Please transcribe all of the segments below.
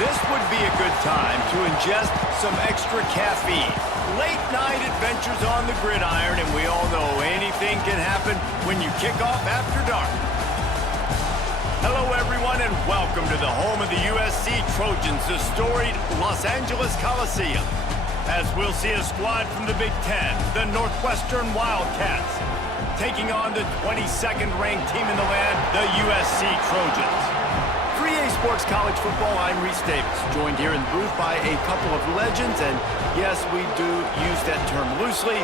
This would be a good time to ingest some extra caffeine. Late night adventures on the gridiron, and we all know anything can happen when you kick off after dark. Hello everyone, and welcome to the home of the USC Trojans, the storied Los Angeles Coliseum. As we'll see a squad from the Big Ten, the Northwestern Wildcats, taking on the 22nd ranked team in the land, the USC Trojans. 3A Sports College Football, I'm Reese Davis, joined here in the booth by a couple of legends, and yes, we do use that term loosely.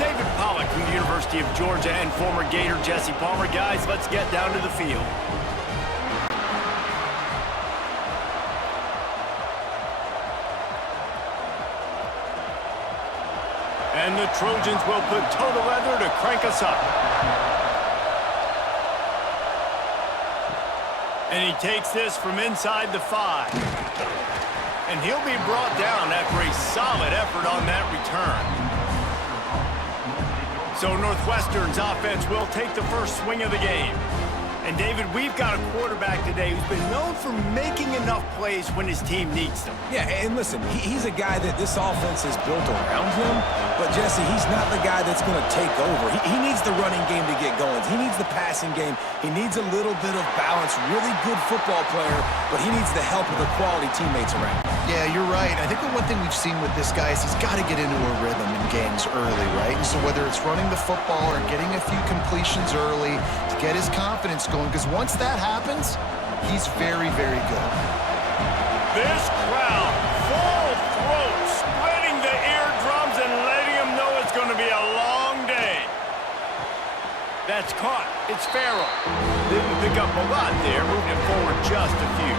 David Pollack from the University of Georgia and former Gator Jesse Palmer. Guys, let's get down to the field. And the Trojans will put toe to leather to crank us up. And he takes this from inside the 5. And he'll be brought down after a solid effort on that return. So Northwestern's offense will take the first swing of the game. And David, we've got a quarterback today who's been known for making enough plays when his team needs them. Yeah, and listen, he's a guy that this offense is built around him. But, Jesse, he's not the guy that's going to take over. He needs the running game to get going. He needs the passing game. He needs a little bit of balance. Really good football player, but he needs the help of the quality teammates around him. Yeah, you're right. I think the one thing we've seen with this guy is he's got to get into a rhythm in games early, right? And so whether it's running the football or getting a few completions early to get his confidence going, because once that happens, he's very, very good. This crowd, full throat, splitting the eardrums and letting them know it's going to be a long day. That's caught. It's Farrell. Didn't pick up a lot there, moving it forward just a few.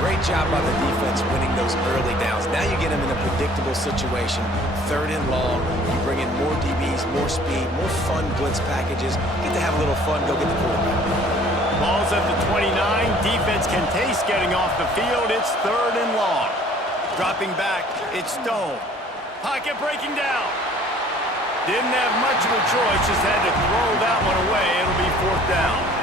Great job by the defense winning those early downs. Now you get them in a predictable situation. 3rd and long. You bring in more DBs, more speed, more fun blitz packages. Get to have a little fun. Go get the quarterback. Ball's at the 29. Defense can taste getting off the field. It's 3rd and long. Dropping back. It's Stone. Pocket breaking down. Didn't have much of a choice. Just had to throw that one away. It'll be 4th down.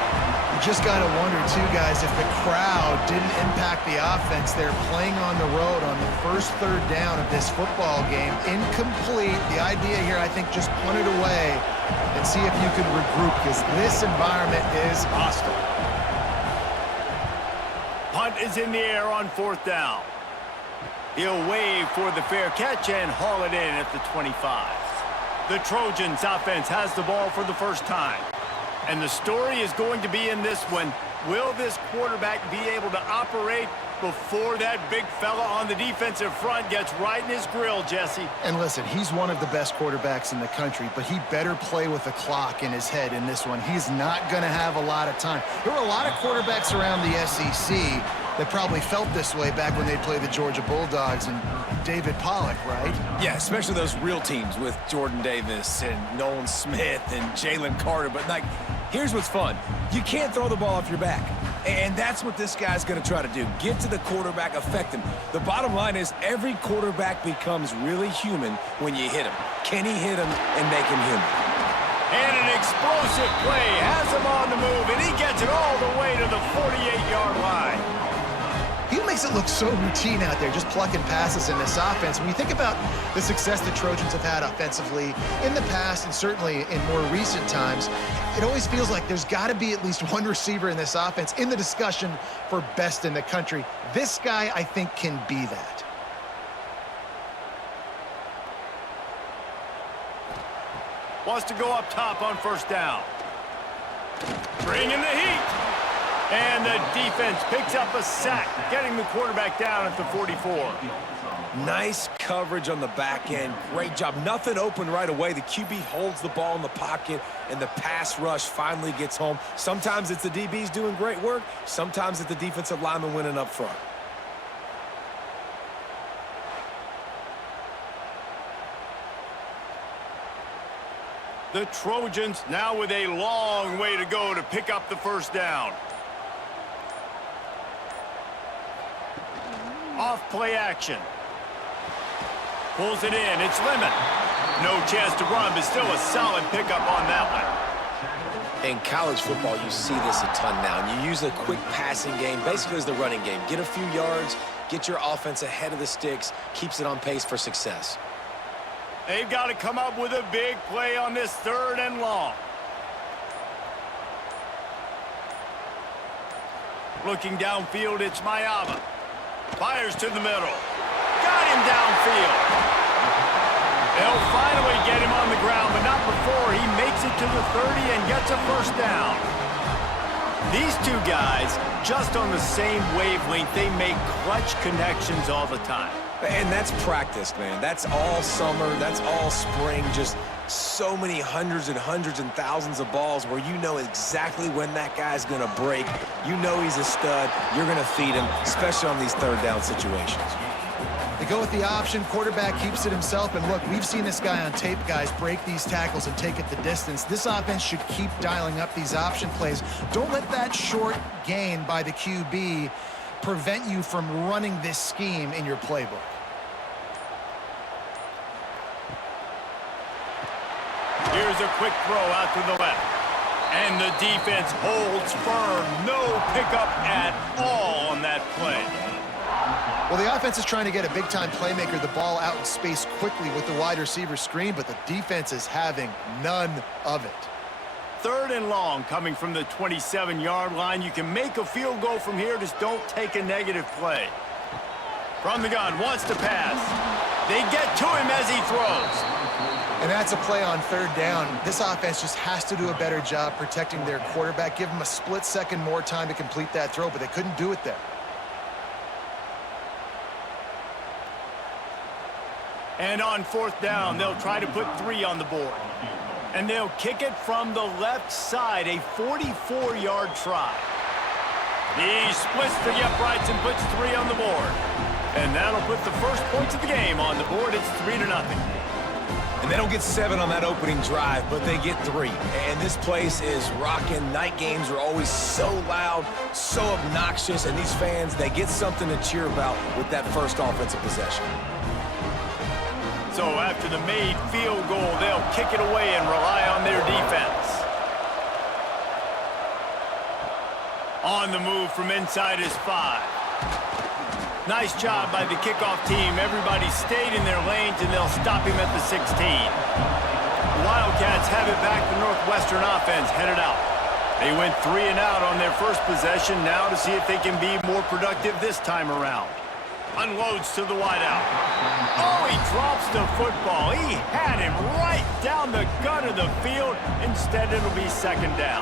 You just got to wonder, too, guys, if the crowd didn't impact the offense. They're playing on the road on the first 3rd down of this football game. Incomplete. The idea here, I think, just punt it away and see if you can regroup, because this environment is hostile. Punt is in the air on 4th down. He'll wave for the fair catch and haul it in at the 25. The Trojans offense has the ball for the first time. And the story is going to be in this one. Will this quarterback be able to operate before that big fella on the defensive front gets right in his grill, Jesse? And listen, he's one of the best quarterbacks in the country, but he better play with the clock in his head in this one. He's not going to have a lot of time. There were a lot of quarterbacks around the SEC that probably felt this way back when they played the Georgia Bulldogs and David Pollack, right? Yeah, especially those real teams with Jordan Davis and Nolan Smith and Jalen Carter. But, like, here's what's fun. You can't throw the ball off your back. And that's what this guy's going to try to do. Get to the quarterback, affect him. The bottom line is every quarterback becomes really human when you hit him. Can he hit him and make him human? And an explosive play has him on the move, and he gets it all the way to the 48-yard line. He makes it look so routine out there, just plucking passes in this offense. When you think about the success the Trojans have had offensively in the past and certainly in more recent times, it always feels like there's got to be at least one receiver in this offense in the discussion for best in the country. This guy, I think, can be that. Wants to go up top on 1st down. Bring in the heat. And the defense picks up a sack, getting the quarterback down at the 44. Nice coverage on the back end. Great job. Nothing open right away. The QB holds the ball in the pocket, and the pass rush finally gets home. Sometimes it's the DBs doing great work. Sometimes it's the defensive lineman winning up front. The Trojans now with a long way to go to pick up the 1st down. Off play action. Pulls it in. It's Lemon. No chance to run, but still a solid pickup on that one. In college football, you see this a ton now, and you use a quick passing game basically as the running game. Get a few yards, get your offense ahead of the sticks, keeps it on pace for success. They've got to come up with a big play on this 3rd and long. Looking downfield, it's Mayava. Fires to the middle. Got him downfield. They'll finally get him on the ground, but not before he makes it to the 30 and gets a first down. These two guys, just on the same wavelength, they make clutch connections all the time. And that's practice, man. That's all summer. That's all spring. Just so many hundreds and thousands of balls where you know exactly when that guy's going to break. You know he's a stud. You're going to feed him, especially on these 3rd down situations. They go with the option. Quarterback keeps it himself. And look, we've seen this guy on tape, guys, break these tackles and take it the distance. This offense should keep dialing up these option plays. Don't let that short gain by the QB prevent you from running this scheme in your playbook. Here's a quick throw out to the left. And the defense holds firm. No pickup at all on that play. Well, the offense is trying to get a big-time playmaker the ball out in space quickly with the wide receiver screen, but the defense is having none of it. 3rd and long coming from the 27-yard line. You can make a field goal from here, just don't take a negative play. From the gun, wants to pass. They get to him as he throws. And that's a play on 3rd down. This offense just has to do a better job protecting their quarterback. Give him a split second more time to complete that throw, but they couldn't do it there. And on 4th down, they'll try to put 3 on the board. And they'll kick it from the left side, a 44-yard try. He splits the uprights and puts 3 on the board. And that'll put the first points of the game on the board. It's 3-0. And they don't get 7 on that opening drive, but they get 3. And this place is rocking. Night games are always so loud, so obnoxious, and these fans, they get something to cheer about with that first offensive possession. So after the made field goal, they'll kick it away and rely on their defense. On the move from inside is 5. Nice job by the kickoff team. Everybody stayed in their lanes, and they'll stop him at the 16. The Wildcats have it back. The Northwestern offense headed out. They went 3 and out on their first possession, now to see if they can be more productive this time around. Unloads to the wideout. Oh, he drops the football. He had him right down the gut of the field. Instead, it'll be 2nd down.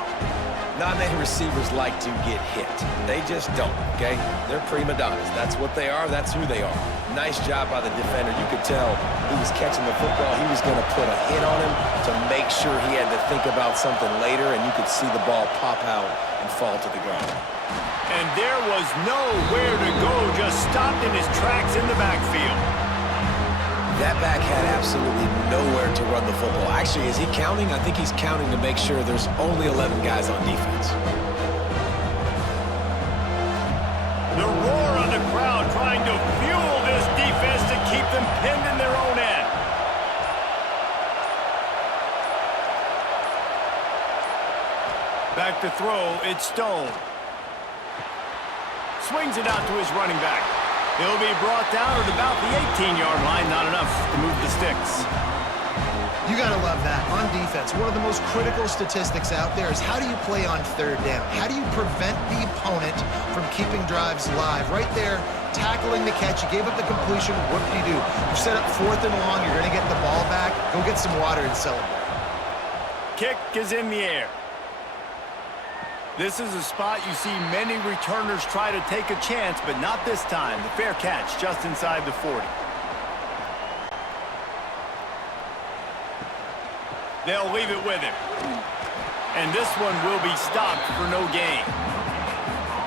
Not many receivers like to get hit. They just don't, okay? They're prima donnas. That's what they are. That's who they are. Nice job by the defender. You could tell he was catching the football. He was going to put a hit on him to make sure he had to think about something later, and you could see the ball pop out and fall to the ground. And there was nowhere to go, just stopped in his tracks in the backfield. That back had absolutely nowhere to run the football. Actually, is he counting? I think he's counting to make sure there's only 11 guys on defense. The roar on the crowd trying to fuel this defense to keep them pinned in their own end. Back to throw, it's Stone. Swings it out to his running back. He'll be brought down at about the 18-yard line. Not enough to move the sticks. You got to love that. On defense, one of the most critical statistics out there is how do you play on 3rd down? How do you prevent the opponent from keeping drives live? Right there, tackling the catch. You gave up the completion. What do? You set up 4th and long. You're going to get the ball back. Go get some water and celebrate. Kick is in the air. This is a spot you see many returners try to take a chance, but not this time. The fair catch just inside the 40. They'll leave it with him. And this one will be stopped for no gain.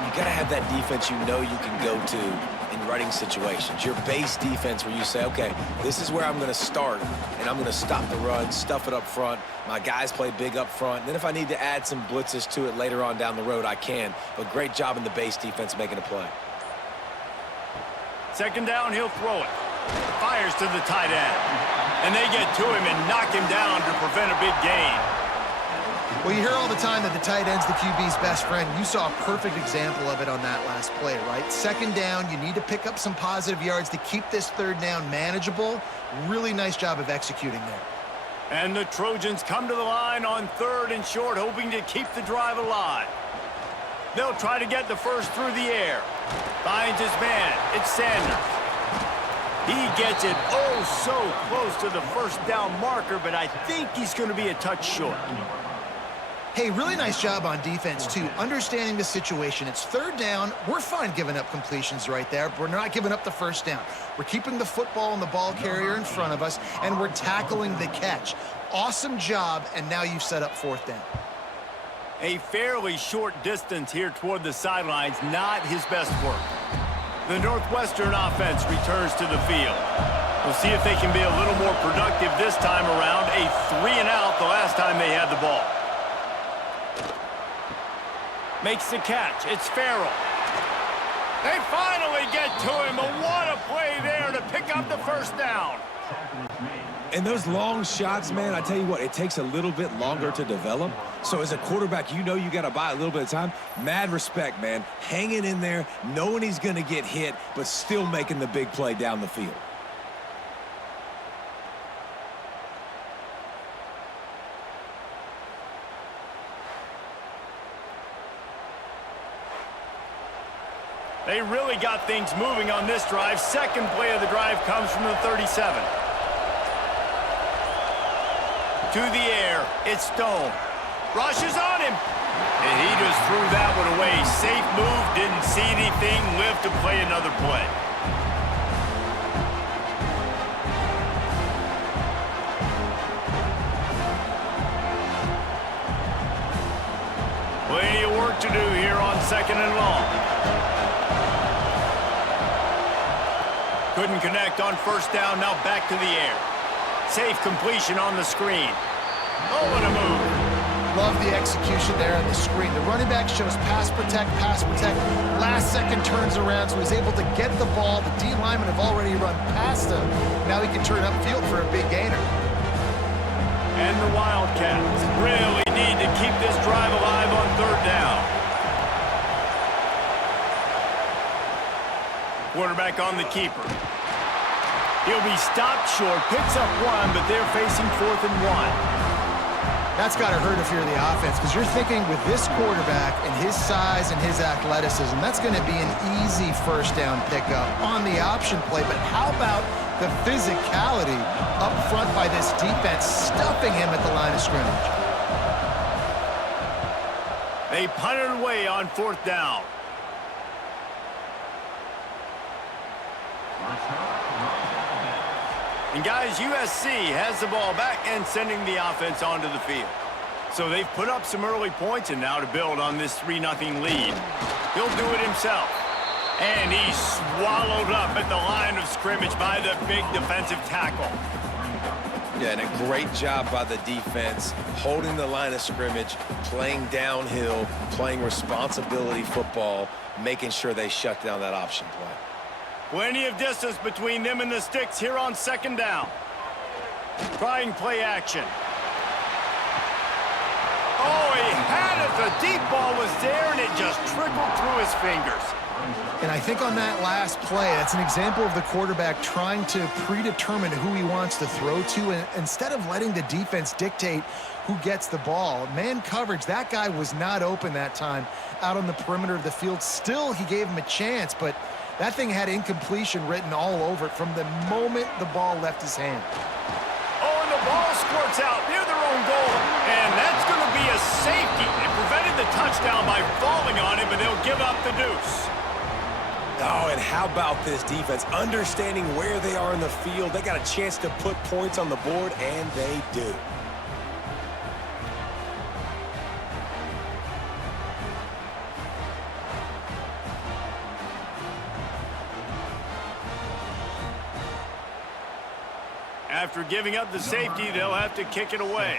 You got to have that defense you know you can go to in running situations. Your base defense where you say, okay, this is where I'm going to start, and I'm going to stop the run, stuff it up front. My guys play big up front. Then if I need to add some blitzes to it later on down the road, I can. But great job in the base defense making a play. 2nd down, he'll throw it. Fires to the tight end. And they get to him and knock him down to prevent a big gain. Well, you hear all the time that the tight end's the QB's best friend. You saw a perfect example of it on that last play, right? Second down, you need to pick up some positive yards to keep this third down manageable. Really nice job of executing there. And the Trojans come to the line on 3rd and short, hoping to keep the drive alive. They'll try to get the first through the air. Finds his man. It's Sanders. He gets it oh so close to the first down marker, but I think he's going to be a touch short. Hey, really nice job on defense, too, understanding the situation. It's 3rd down. We're fine giving up completions right there, but we're not giving up the first down. We're keeping the football and the ball carrier in front of us, and we're tackling the catch. Awesome job, and now you've set up 4th down. A fairly short distance here toward the sidelines, not his best work. The Northwestern offense returns to the field. We'll see if they can be a little more productive this time around. A 3-and-out the last time they had the ball. Makes the catch. It's Farrell. They finally get to him, but what a play there to pick up the first down. And those long shots, man, I tell you what, it takes a little bit longer to develop. So as a quarterback, you know you got to buy a little bit of time. Mad respect, man. Hanging in there, knowing he's going to get hit, but still making the big play down the field. They really got things moving on this drive. Second play of the drive comes from the 37. To the air, it's Stone. Rushes on him. And he just threw that one away. Safe move, didn't see anything, lived to play another play. Plenty of work to do here on 2nd and long. Couldn't connect on 1st down, now back to the air. Safe completion on the screen. Oh, what a move. Love the execution there on the screen. The running back shows pass protect, pass protect. Last second turns around, so he's able to get the ball. The D linemen have already run past him. Now he can turn upfield for a big gainer. And the Wildcats really need to keep this drive alive on 3rd down. Quarterback on the keeper. He'll be stopped short, picks up 1, but they're facing 4th and 1. That's got to hurt if you're the offense, because you're thinking with this quarterback and his size and his athleticism, that's going to be an easy first down pickup on the option play. But how about the physicality up front by this defense, stuffing him at the line of scrimmage? They punt it away on 4th down. And guys, USC has the ball back and sending the offense onto the field. So they've put up some early points, and now to build on this 3-0 lead, he'll do it himself. And he's swallowed up at the line of scrimmage by the big defensive tackle. Yeah, and a great job by the defense, holding the line of scrimmage, playing downhill, playing responsibility football, making sure they shut down that option play. Plenty of distance between them and the sticks here on 2nd down. Trying play action. Oh, he had it. The deep ball was there, and it just trickled through his fingers. And I think on that last play, that's an example of the quarterback trying to predetermine who he wants to throw to, and instead of letting the defense dictate who gets the ball. Man coverage, that guy was not open that time out on the perimeter of the field. Still, he gave him a chance, but that thing had incompletion written all over it from the moment the ball left his hand. Oh, and the ball squirts out near their own goal, and that's going to be a safety. It prevented the touchdown by falling on it, but they'll give up the deuce. Oh, and how about this defense? Understanding where they are in the field, they got a chance to put points on the board, and they do. After giving up the safety, they'll have to kick it away.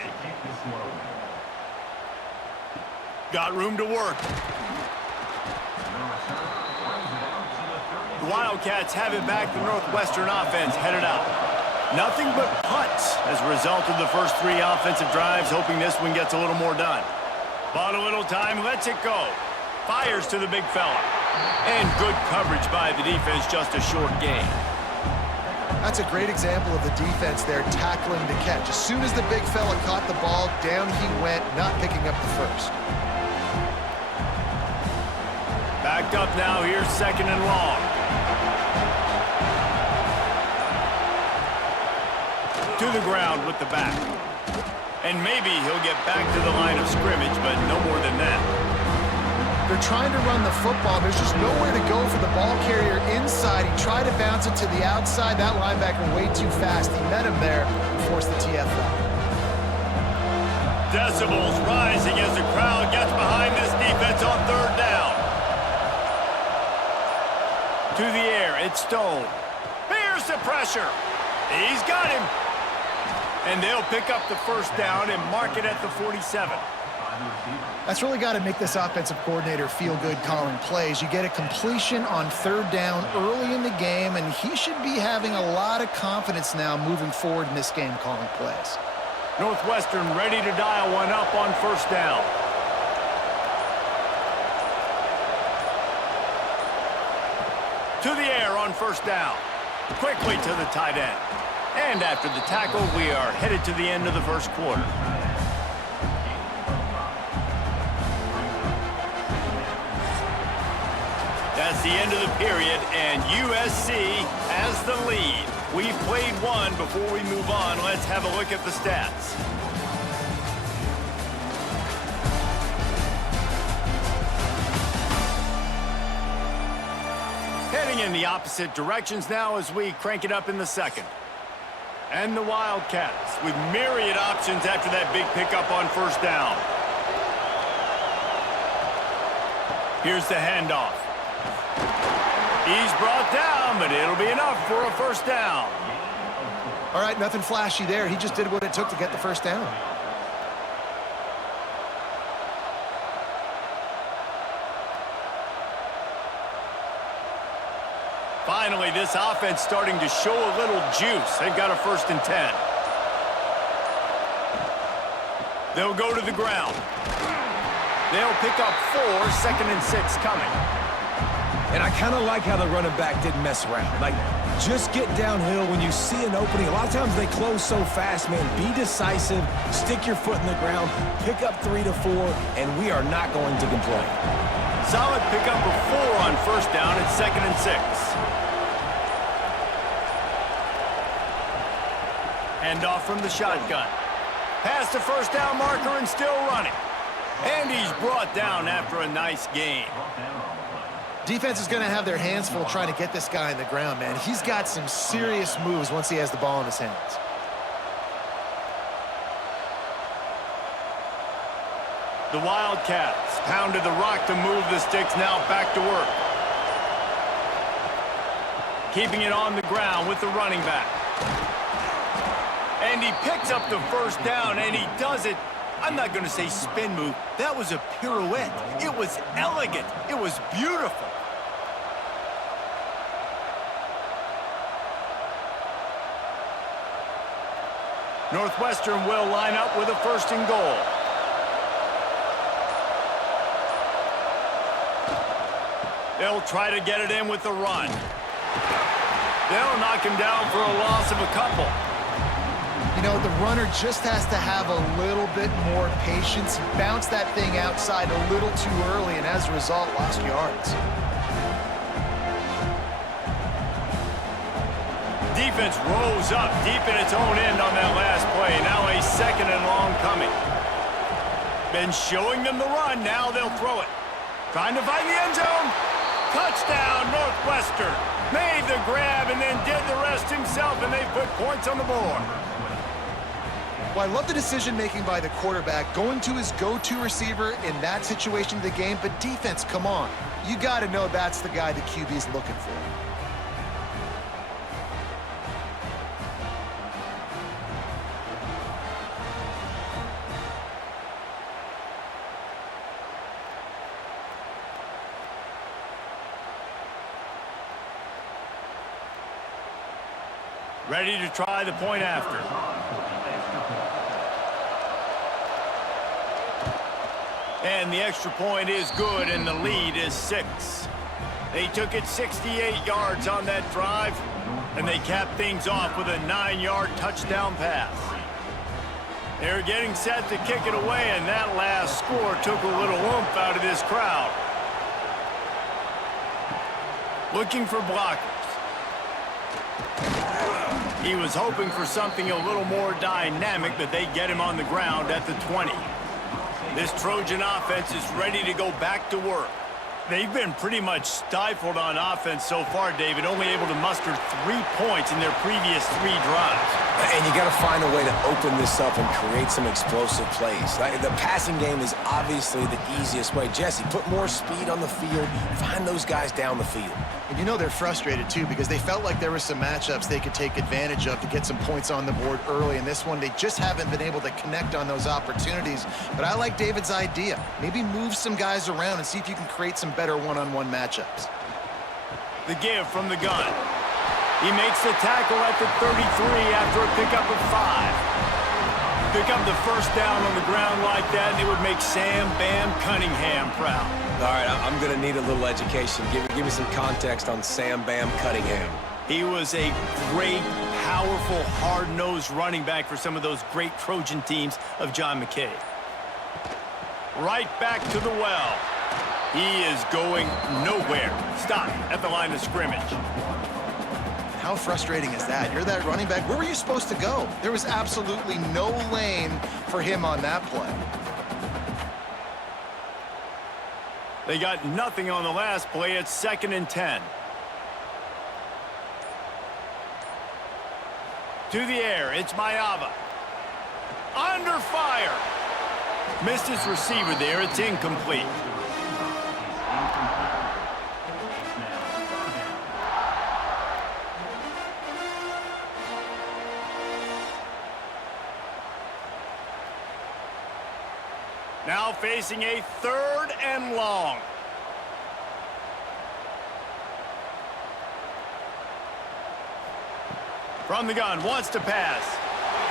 Got room to work. The Wildcats have it back. The Northwestern offense headed out. Nothing but punts as a result of the first 3 offensive drives, hoping this one gets a little more done. Bought a little time, lets it go. Fires to the big fella. And good coverage by the defense, just a short gain. That's a great example of the defense there tackling the catch. As soon as the big fella caught the ball, down he went, not picking up the first. Backed up now, here's 2nd and long. To the ground with the back. And maybe he'll get back to the line of scrimmage, but no more than that. They're trying to run the football. There's just nowhere to go for the ball carrier inside. He tried to bounce it to the outside. That linebacker way too fast. He met him there and forced the TFL. Decibels rising as the crowd gets behind this defense on 3rd down. To the air, it's Stone. Here's the pressure. He's got him. And they'll pick up the 1st down and mark it at the 47. That's really got to make this offensive coordinator feel good calling plays. You get a completion on 3rd down early in the game, and he should be having a lot of confidence now moving forward in this game calling plays. Northwestern ready to dial one up on 1st down. To the air on 1st down. Quickly to the tight end. And after the tackle, we are headed to the end of the 1st quarter. That's the end of the period, and USC has the lead. We've played one. Before we move on, let's have a look at the stats. Heading in the opposite directions now as we crank it up in the 2nd. And the Wildcats with myriad options after that big pickup on 1st down. Here's the handoff. He's brought down, but it'll be enough for a 1st down. All right, nothing flashy there. He just did what it took to get the 1st down. Finally, this offense starting to show a little juice. They've got a 1st and 10. They'll go to the ground. They'll pick up 4, 2nd and 6 coming. And I kind of like how the running back didn't mess around. Like, just get downhill when you see an opening. A lot of times they close so fast, man. Be decisive, stick your foot in the ground, pick up 3 to 4, and we are not going to complain. Solid pickup of 4 on 1st down at 2nd and 6. Hand off from the shotgun. Past the 1st down marker and still running. And he's brought down after a nice gain. Defense is going to have their hands full trying to get this guy on the ground, man. He's got some serious moves once he has the ball in his hands. The Wildcats pounded the rock to move the sticks, now back to work. Keeping it on the ground with the running back. And he picks up the 1st down, and he does it. I'm not going to say spin move. That was a pirouette. It was elegant. It was beautiful. Northwestern will line up with a 1st and goal. They'll try to get it in with the run. They'll knock him down for a loss of a couple. You know, the runner just has to have a little bit more patience. He bounced that thing outside a little too early, and as a result, lost yards. Defense rose up deep in its own end on that last play. Now a 2nd and long coming. Been showing them the run. Now they'll throw it. Trying to find the end zone. Touchdown, Northwestern. Made the grab and then did the rest himself, and they put points on the board. Well, I love the decision-making by the quarterback, going to his go-to receiver in that situation of the game, but defense, come on. You got to know that's the guy the QB is looking for. Ready to try the point after. And the extra point is good, and the lead is 6. They took it 68 yards on that drive, and they capped things off with a 9-yard touchdown pass. They're getting set to kick it away, and that last score took a little oomph out of this crowd. Looking for blockers. He was hoping for something a little more dynamic, but they get him on the ground at the 20. This Trojan offense is ready to go back to work. They've been pretty much stifled on offense so far, David, only able to muster 3 points in their previous 3 drives. And you got to find a way to open this up and create some explosive plays. The passing game is obviously the easiest way. Jesse, put more speed on the field. Find those guys down the field. And you know they're frustrated, too, because they felt like there were some matchups they could take advantage of to get some points on the board early. In this one, they just haven't been able to connect on those opportunities. But I like David's idea. Maybe move some guys around and see if you can create some better one-on-one matchups. The give from the gun. He makes the tackle at the 33 after a pickup of 5. Pick up the first down on the ground like that, and it would make Sam Bam Cunningham proud. All right, I'm going to need a little education. Give me some context on Sam Bam Cunningham. He was a great, powerful, hard-nosed running back for some of those great Trojan teams of John McKay. Right back to the well. He is going nowhere. Stop at the line of scrimmage. How frustrating is that? You're that running back. Where were you supposed to go? There was absolutely no lane for him on that play. They got nothing on the last play. It's 2nd and 10. To the air, it's Mayava. Under fire. Missed his receiver there. It's incomplete. Now facing a 3rd and long. From the gun, wants to pass.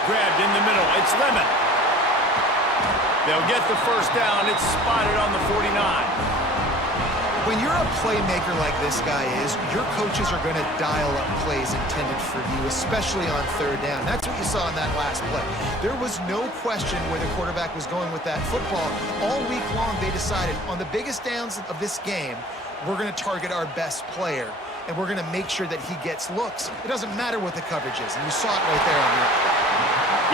Grabbed in the middle, it's Lemon. They'll get the first down, it's spotted on the 49. When you're a playmaker like this guy is, your coaches are going to dial up plays intended for you, especially on 3rd down. That's what you saw in that last play. There was no question where the quarterback was going with that football. All week long, they decided on the biggest downs of this game, we're going to target our best player, and we're going to make sure that he gets looks. It doesn't matter what the coverage is, and you saw it right there on the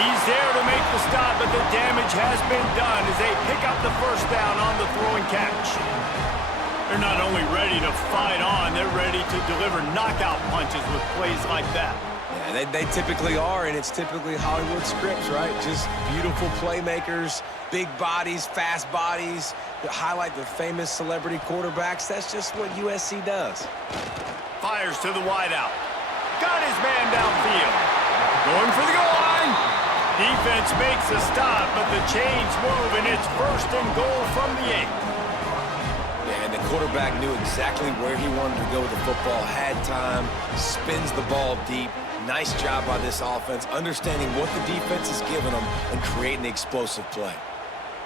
He's there to make the stop, but the damage has been done as they pick up the first down on the throw and catch. They're not only ready to fight on, they're ready to deliver knockout punches with plays like that. Yeah, they typically are, and it's typically Hollywood scripts, right? Just beautiful playmakers, big bodies, fast bodies, that highlight the famous celebrity quarterbacks. That's just what USC does. Fires to the wideout. Got his man downfield. Going for the goal line. Defense makes a stop, but the chains move, and it's 1st and goal from the 8. And the quarterback knew exactly where he wanted to go with the football, had time, spins the ball deep. Nice job by this offense, understanding what the defense is giving them and creating the explosive play.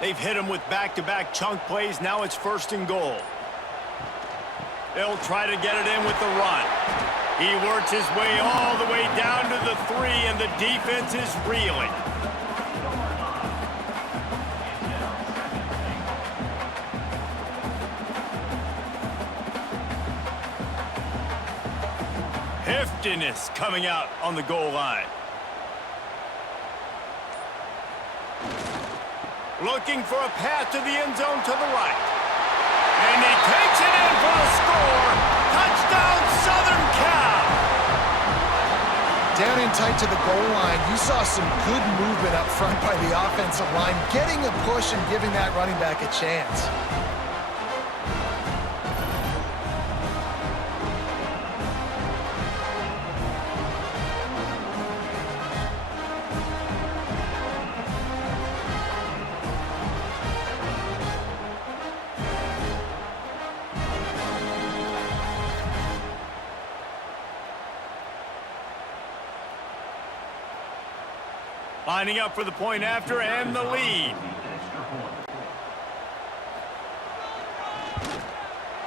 They've hit him with back-to-back chunk plays. Now it's 1st and goal. They'll try to get it in with the run. He works his way all the way down to the 3, and the defense is reeling. Heftiness coming out on the goal line. Looking for a path to the end zone to the right. And he takes it in for a score. Touchdown, Southern Cal. Down in tight to the goal line, you saw some good movement up front by the offensive line, getting a push and giving that running back a chance. Lining up for the point after and the lead.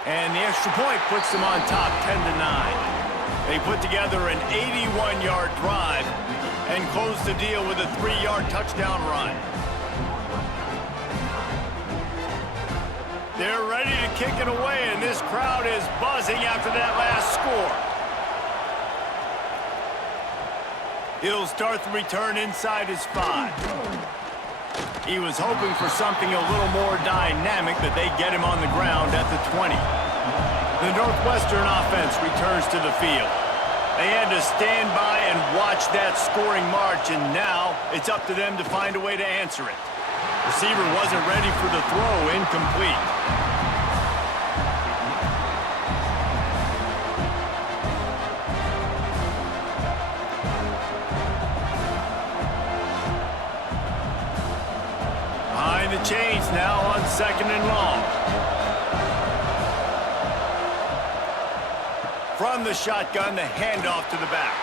And the extra point puts them on top 10-9. They put together an 81-yard drive and close the deal with a 3-yard touchdown run. They're ready to kick it away, and this crowd is buzzing after that last score. He'll start the return inside his 5. He was hoping for something a little more dynamic, but they get him on the ground at the 20. The Northwestern offense returns to the field. They had to stand by and watch that scoring march, and now it's up to them to find a way to answer it. Receiver wasn't ready for the throw, incomplete. Behind the chains now on 2nd and long. From the shotgun, the handoff to the back.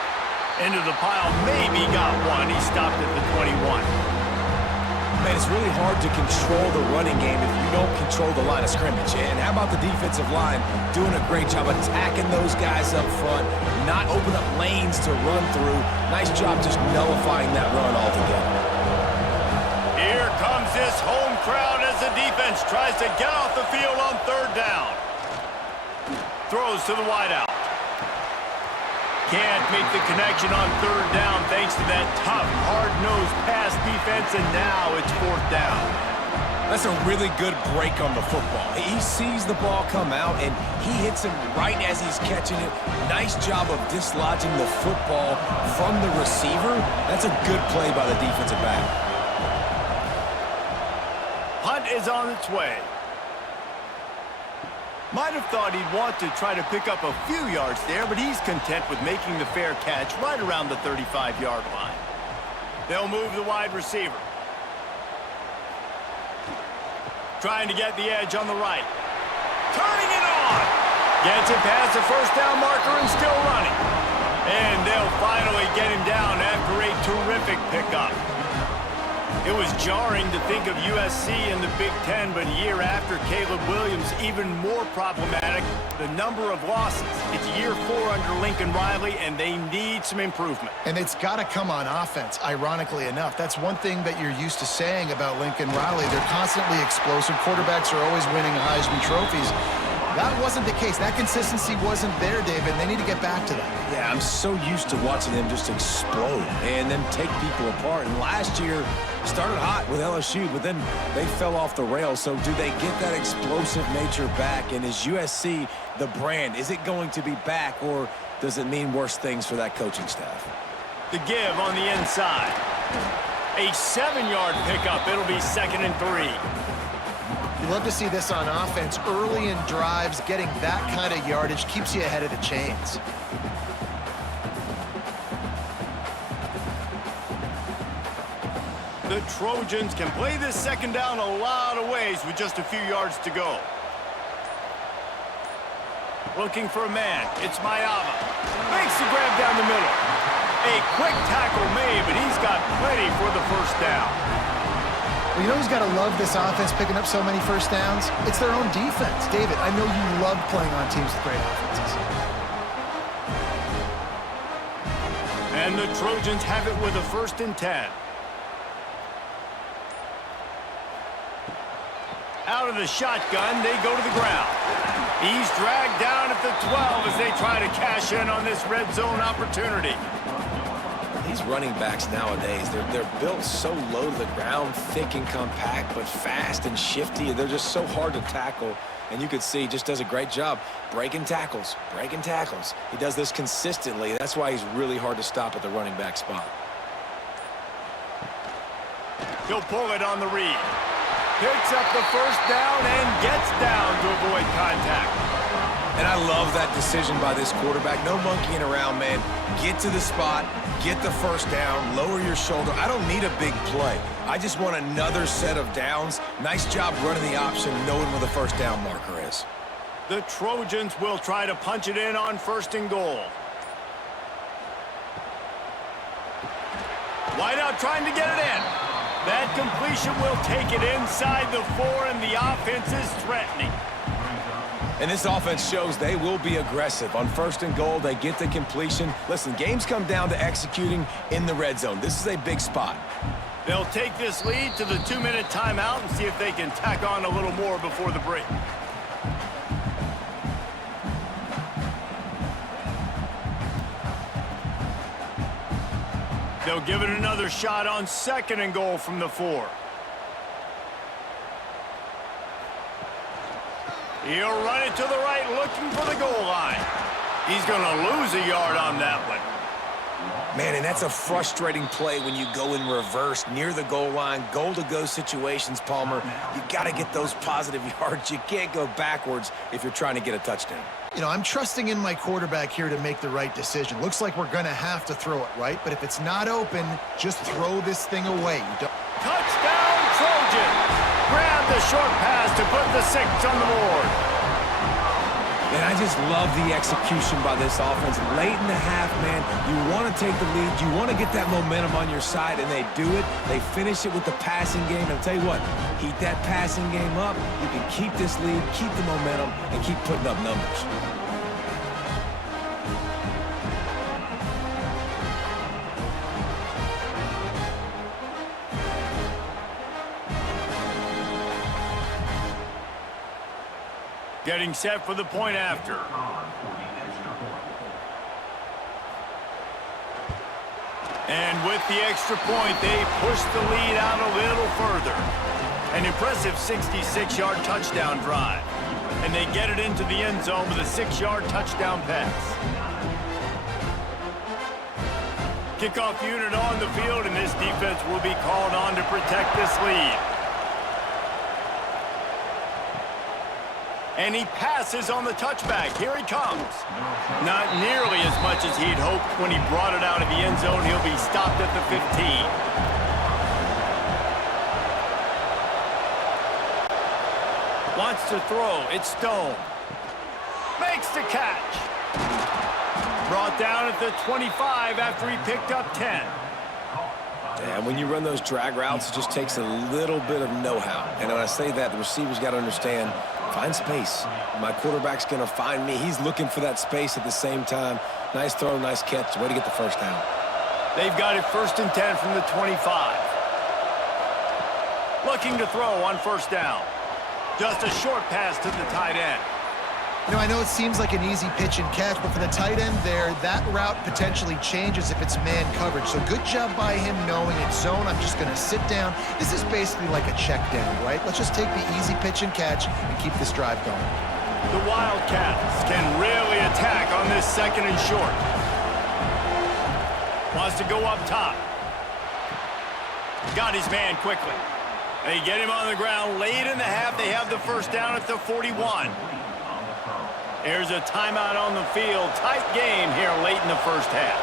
Into the pile, maybe got one. He stopped at the 21. Man, it's really hard to control the running game if you don't control the line of scrimmage. And how about the defensive line doing a great job attacking those guys up front, not open up lanes to run through. Nice job just nullifying that run altogether. Here comes this home crowd as the defense tries to get off the field on 3rd down. Throws to the wideout. Can't make the connection on 3rd down thanks to that tough, hard-nosed pass defense, and now it's 4th down. That's a really good break on the football. He sees the ball come out, and he hits him right as he's catching it. Nice job of dislodging the football from the receiver. That's a good play by the defensive back. Punt is on its way. Might have thought he'd want to try to pick up a few yards there, but he's content with making the fair catch right around the 35-yard line. They'll move the wide receiver. Trying to get the edge on the right. Turning it on! Gets it past the 1st down marker and still running. And they'll finally get him down after a terrific pickup. It was jarring to think of USC in the Big Ten, but a year after Caleb Williams, even more problematic, the number of losses. It's year 4 under Lincoln Riley, and they need some improvement. And it's got to come on offense, ironically enough. That's one thing that you're used to saying about Lincoln Riley. They're constantly explosive. Quarterbacks are always winning Heisman trophies. That wasn't the case. That consistency wasn't there, David. They need to get back to that. Yeah, I'm so used to watching them just explode and then take people apart. And last year started hot with LSU, but then they fell off the rails. So do they get that explosive nature back? And is USC the brand? Is it going to be back, or does it mean worse things for that coaching staff? The give on the inside. A 7-yard pickup. It'll be 2nd and 3. You love to see this on offense. Early in drives, getting that kind of yardage keeps you ahead of the chains. The Trojans can play this 2nd down a lot of ways with just a few yards to go. Looking for a man. It's Mayava. Makes the grab down the middle. A quick tackle made, but he's got plenty for the 1st down. Well, you know who's got to love this offense picking up so many 1st downs? It's their own defense. David, I know you love playing on teams with great offenses. And the Trojans have it with a 1st and 10. Out of the shotgun, they go to the ground. He's dragged down at the 12 as they try to cash in on this red zone opportunity. These running backs nowadays, they're built so low to the ground, thick and compact, but fast and shifty. They're just so hard to tackle. And you could see he just does a great job breaking tackles, breaking tackles. He does this consistently. That's why he's really hard to stop at the running back spot. He'll pull it on the read. Picks up the 1st down and gets down to avoid contact. And I love that decision by this quarterback. No monkeying around, man. Get to the spot, get the 1st down, lower your shoulder. I don't need a big play. I just want another set of downs. Nice job running the option, knowing where the 1st down marker is. The Trojans will try to punch it in on 1st and goal. Wide out trying to get it in. That completion will take it inside the 4, and the offense is threatening. And this offense shows they will be aggressive. On 1st and goal, they get the completion. Listen, games come down to executing in the red zone. This is a big spot. They'll take this lead to the 2-minute timeout and see if they can tack on a little more before the break. They'll give it another shot on 2nd and goal from the 4. He'll run it to the right, looking for the goal line. He's going to lose a yard on that one. Man, and that's a frustrating play when you go in reverse near the goal line. Goal-to-go situations, Palmer. You got to get those positive yards. You can't go backwards if you're trying to get a touchdown. You know, I'm trusting in my quarterback here to make the right decision. Looks like we're going to have to throw it, right? But if it's not open, just throw this thing away. You don't... Touchdown, Trojans! Grab the short pass to put the 6 on the board. And I just love the execution by this offense. Late in the half, man, you want to take the lead. You want to get that momentum on your side, and they do it. They finish it with the passing game. And I'll tell you what, heat that passing game up. You can keep this lead, keep the momentum, and keep putting up numbers. Getting set for the point after. And with the extra point, they push the lead out a little further. An impressive 66-yard touchdown drive. And they get it into the end zone with a 6-yard touchdown pass. Kickoff unit on the field, and this defense will be called on to protect this lead. And he passes on the touchback. Here he comes. Not nearly as much as he'd hoped when he brought it out of the end zone. He'll be stopped at the 15. Wants to throw. It's Stone. Makes the catch. Brought down at the 25 after he picked up 10. And when you run those drag routes, it just takes a little bit of know-how. And when I say that, the receiver's got to understand, find space. My quarterback's going to find me. He's looking for that space at the same time. Nice throw, nice catch. Way to get the first down. They've got it 1st and 10 from the 25. Looking to throw on 1st down. Just a short pass to the tight end. You know, I know it seems like an easy pitch and catch, but for the tight end there, that route potentially changes if it's man coverage. So good job by him knowing it's zone. I'm just going to sit down. This is basically like a check down, right? Let's just take the easy pitch and catch and keep this drive going. The Wildcats can really attack on this 2nd and short. Wants to go up top. Got his man quickly. They get him on the ground late in the half. They have the 1st down at the 41. There's a timeout on the field. Tight game here late in the 1st half.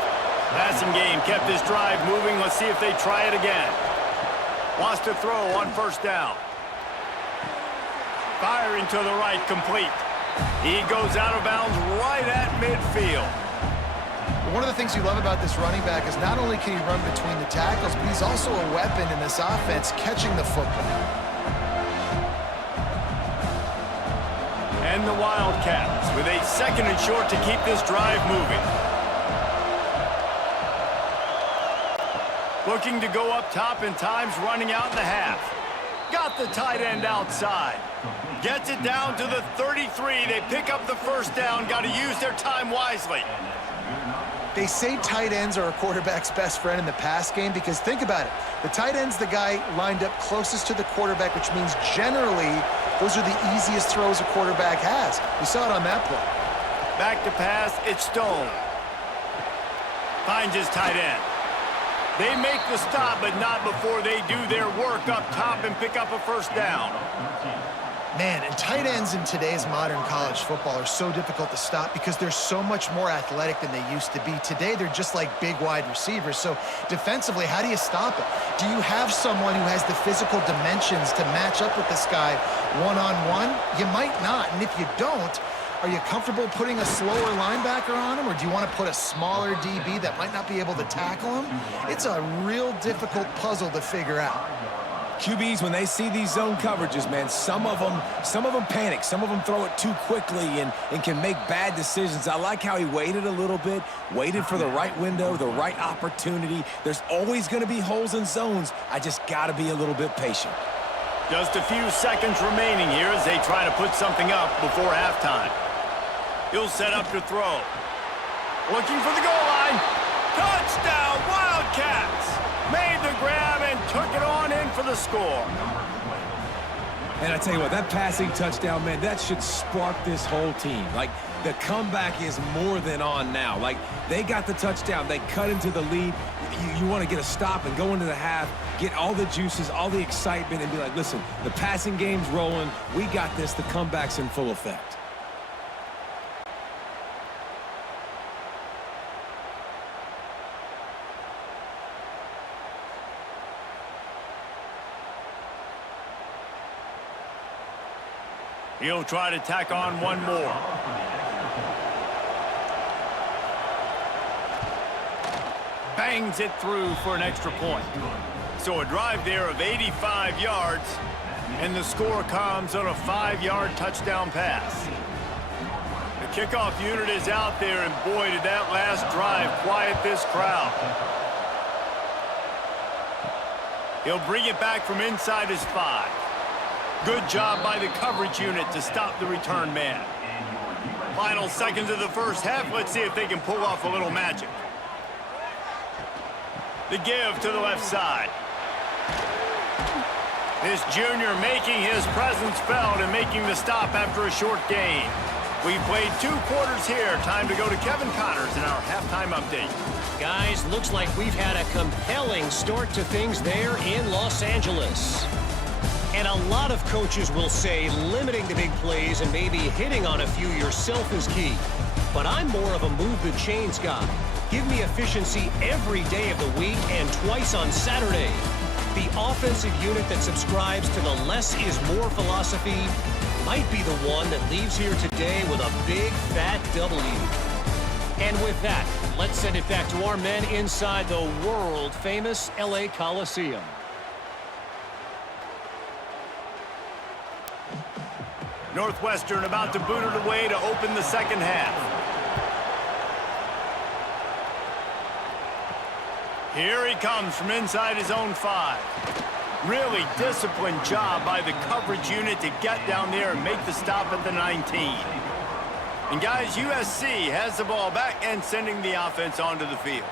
Passing game kept this drive moving. Let's see if they try it again. Wants to throw on 1st down. Firing to the right, complete. He goes out of bounds right at midfield. One of the things you love about this running back is not only can he run between the tackles, but he's also a weapon in this offense catching the football. And the Wildcats with a 2nd and short to keep this drive moving. Looking to go up top, and time's running out in the half. Got the tight end outside. Gets it down to the 33. They pick up the 1st down. Got to use their time wisely. They say tight ends are a quarterback's best friend in the pass game because think about it. The tight end's the guy lined up closest to the quarterback, which means generally those are the easiest throws a quarterback has. We saw it on that play. Back to pass, it's Stone. Finds his tight end. They make the stop, but not before they do their work up top and pick up a 1st down. Man, and tight ends in today's modern college football are so difficult to stop because they're so much more athletic than they used to be. Today, they're just like big wide receivers. So defensively, how do you stop it? Do you have someone who has the physical dimensions to match up with this guy one-on-one? You might not. And if you don't, Are you comfortable putting a slower linebacker on him, or do you want to put a smaller DB that might not be able to tackle him? It's a real difficult puzzle to figure out. QBs, when they see these zone coverages, man, some of them panic. Some of them throw it too quickly and can make bad decisions. I like how he waited a little bit, waited for the right window, the right opportunity. There's always going to be holes in zones. I just got to be a little bit patient. Just a few seconds remaining here as they try to put something up before halftime. He'll set up to throw. Looking for the goal line. Touchdown, Wildcats! Made the grab and took it on in for the score. And I tell you what, that passing touchdown, man, that should spark this whole team. Like, the comeback is more than on now. Like, they got the touchdown. They cut into the lead. You want to get a stop and go into the half, get all the juices, all the excitement, and be like, listen, the passing game's rolling. We got this. The comeback's in full effect. He'll try to tack on one more. Bangs it through for an extra point. So a drive there of 85 yards, and the score comes on a 5-yard touchdown pass. The kickoff unit is out there, and boy, did that last drive quiet this crowd. He'll bring it back from inside his 5. Good job by the coverage unit to stop the return man. Final seconds of the first half. Let's see if they can pull off a little magic. The give to the left side. This junior making his presence felt and making the stop after a short gain. We've played 2 quarters here. Time to go to Kevin Connors in our halftime update. Guys, looks like we've had a compelling start to things there in Los Angeles. And a lot of coaches will say limiting the big plays and maybe hitting on a few yourself is key. But I'm more of a move the chains guy. Give me efficiency every day of the week and twice on Saturday. The offensive unit that subscribes to the less is more philosophy might be the one that leaves here today with a big fat W. And with that, let's send it back to our men inside the world-famous LA Coliseum. Northwestern about to boot it away to open the second half. Here he comes from inside his own 5. Really disciplined job by the coverage unit to get down there and make the stop at the 19. And guys, USC has the ball back and sending the offense onto the field.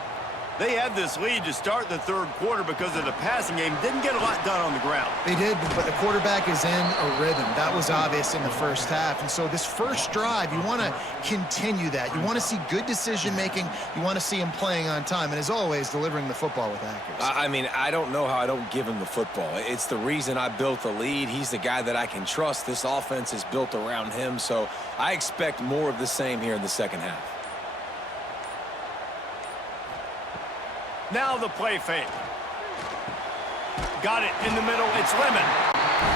They had this lead to start the third quarter because of the passing game. Didn't get a lot done on the ground. They did, but the quarterback is in a rhythm. That was obvious in the first half. And so this first drive, you want to continue that. You want to see good decision-making. You want to see him playing on time. And as always, delivering the football with accuracy. I mean, I don't know how I don't give him the football. It's the reason I built the lead. He's the guy that I can trust. This offense is built around him. So I expect more of the same here in the second half. Now the play fake. Got it in the middle. It's Lemon.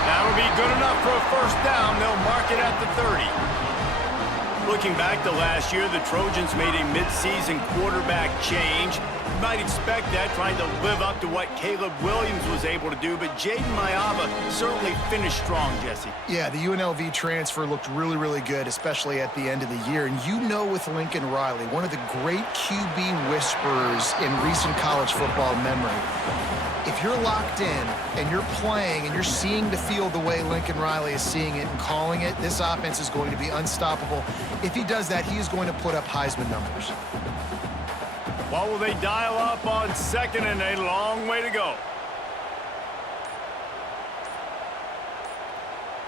That'll be good enough for a first down. They'll mark it at the 30. Looking back to last year, the Trojans made a midseason quarterback change. You might expect that, trying to live up to what Caleb Williams was able to do, but Jaden Mayava certainly finished strong, Jesse. Yeah, the UNLV transfer looked really, really good, especially at the end of the year. And you know, with Lincoln Riley, one of the great QB whisperers in recent college football memory, if you're locked in and you're playing and you're seeing the field the way Lincoln Riley is seeing it and calling it, this offense is going to be unstoppable. If he does that, he is going to put up Heisman numbers. What will they dial up on second and a long way to go?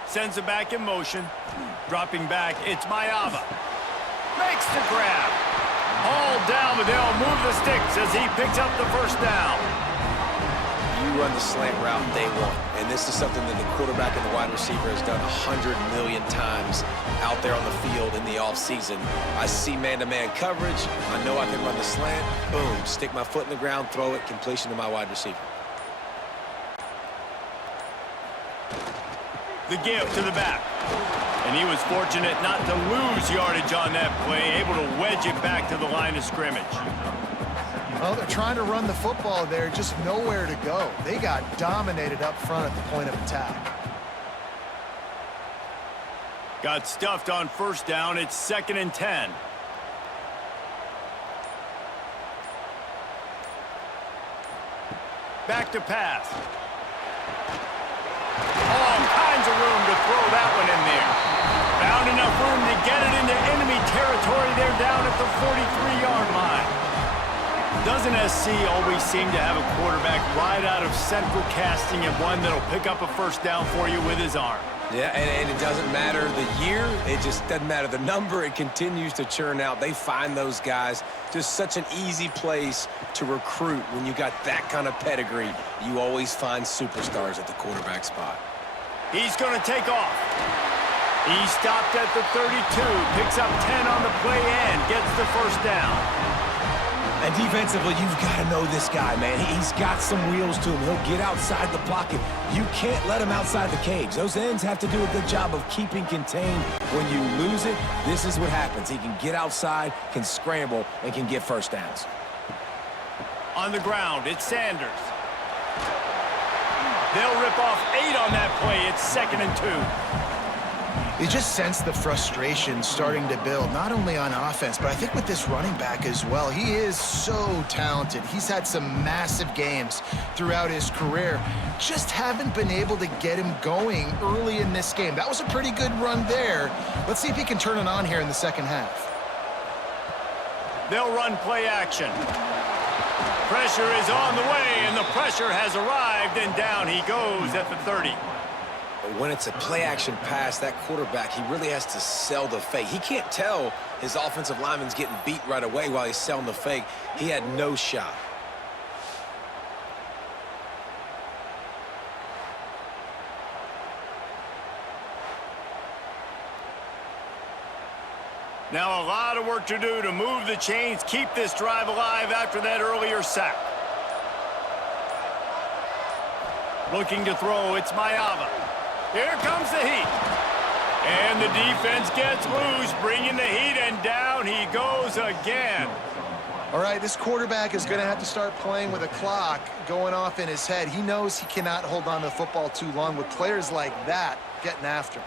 Sends it back in motion. Dropping back, it's Mayava. Makes the grab. Hauled down, but they'll move the sticks as he picks up the first down. You run the slant route day one, and this is something that the quarterback and the wide receiver has done 100 million times out there on the field in the offseason. I see man-to-man coverage. I know I can run the slant. Boom, stick my foot in the ground, throw it, completion to my wide receiver. The give to the back. And he was fortunate not to lose yardage on that play, able to wedge it back to the line of scrimmage. Well, they're trying to run the football there, just nowhere to go. They got dominated up front at the point of attack. Got stuffed on first down. It's 2nd and 10. Back to pass. All kinds of room to throw that one in there. Found enough room to get it into enemy territory there down at the 43-yard line. Doesn't SC always seem to have a quarterback right out of central casting and one that'll pick up a first down for you with his arm? Yeah, and it doesn't matter the year. It just doesn't matter the number. It continues to churn out. They find those guys. Just such an easy place to recruit when you got that kind of pedigree. You always find superstars at the quarterback spot. He's going to take off. He stopped at the 32, picks up 10 on the play and gets the first down. And defensively, you've got to know this guy, man. He's got some wheels to him. He'll get outside the pocket. You can't let him outside the cage. Those ends have to do a good job of keeping contained. When you lose it, this is what happens. He can get outside, can scramble, and can get first downs. On the ground, it's Sanders. They'll rip off 8 on that play. It's 2nd and 2. You just sense the frustration starting to build, not only on offense, but I think with this running back as well. He is so talented. He's had some massive games throughout his career. Just haven't been able to get him going early in this game. That was a pretty good run there. Let's see if he can turn it on here in the second half. They'll run play action. Pressure is on the way, and the pressure has arrived, and down he goes at the 30. When it's a play-action pass, that quarterback, he really has to sell the fake. He can't tell his offensive lineman's getting beat right away while he's selling the fake. He had no shot. Now a lot of work to do to move the chains, keep this drive alive after that earlier sack. Looking to throw, it's Mayava. Here comes the heat. And the defense gets loose, bringing the heat, and down he goes again. All right, this quarterback is going to have to start playing with a clock going off in his head. He knows he cannot hold on to the football too long with players like that getting after him.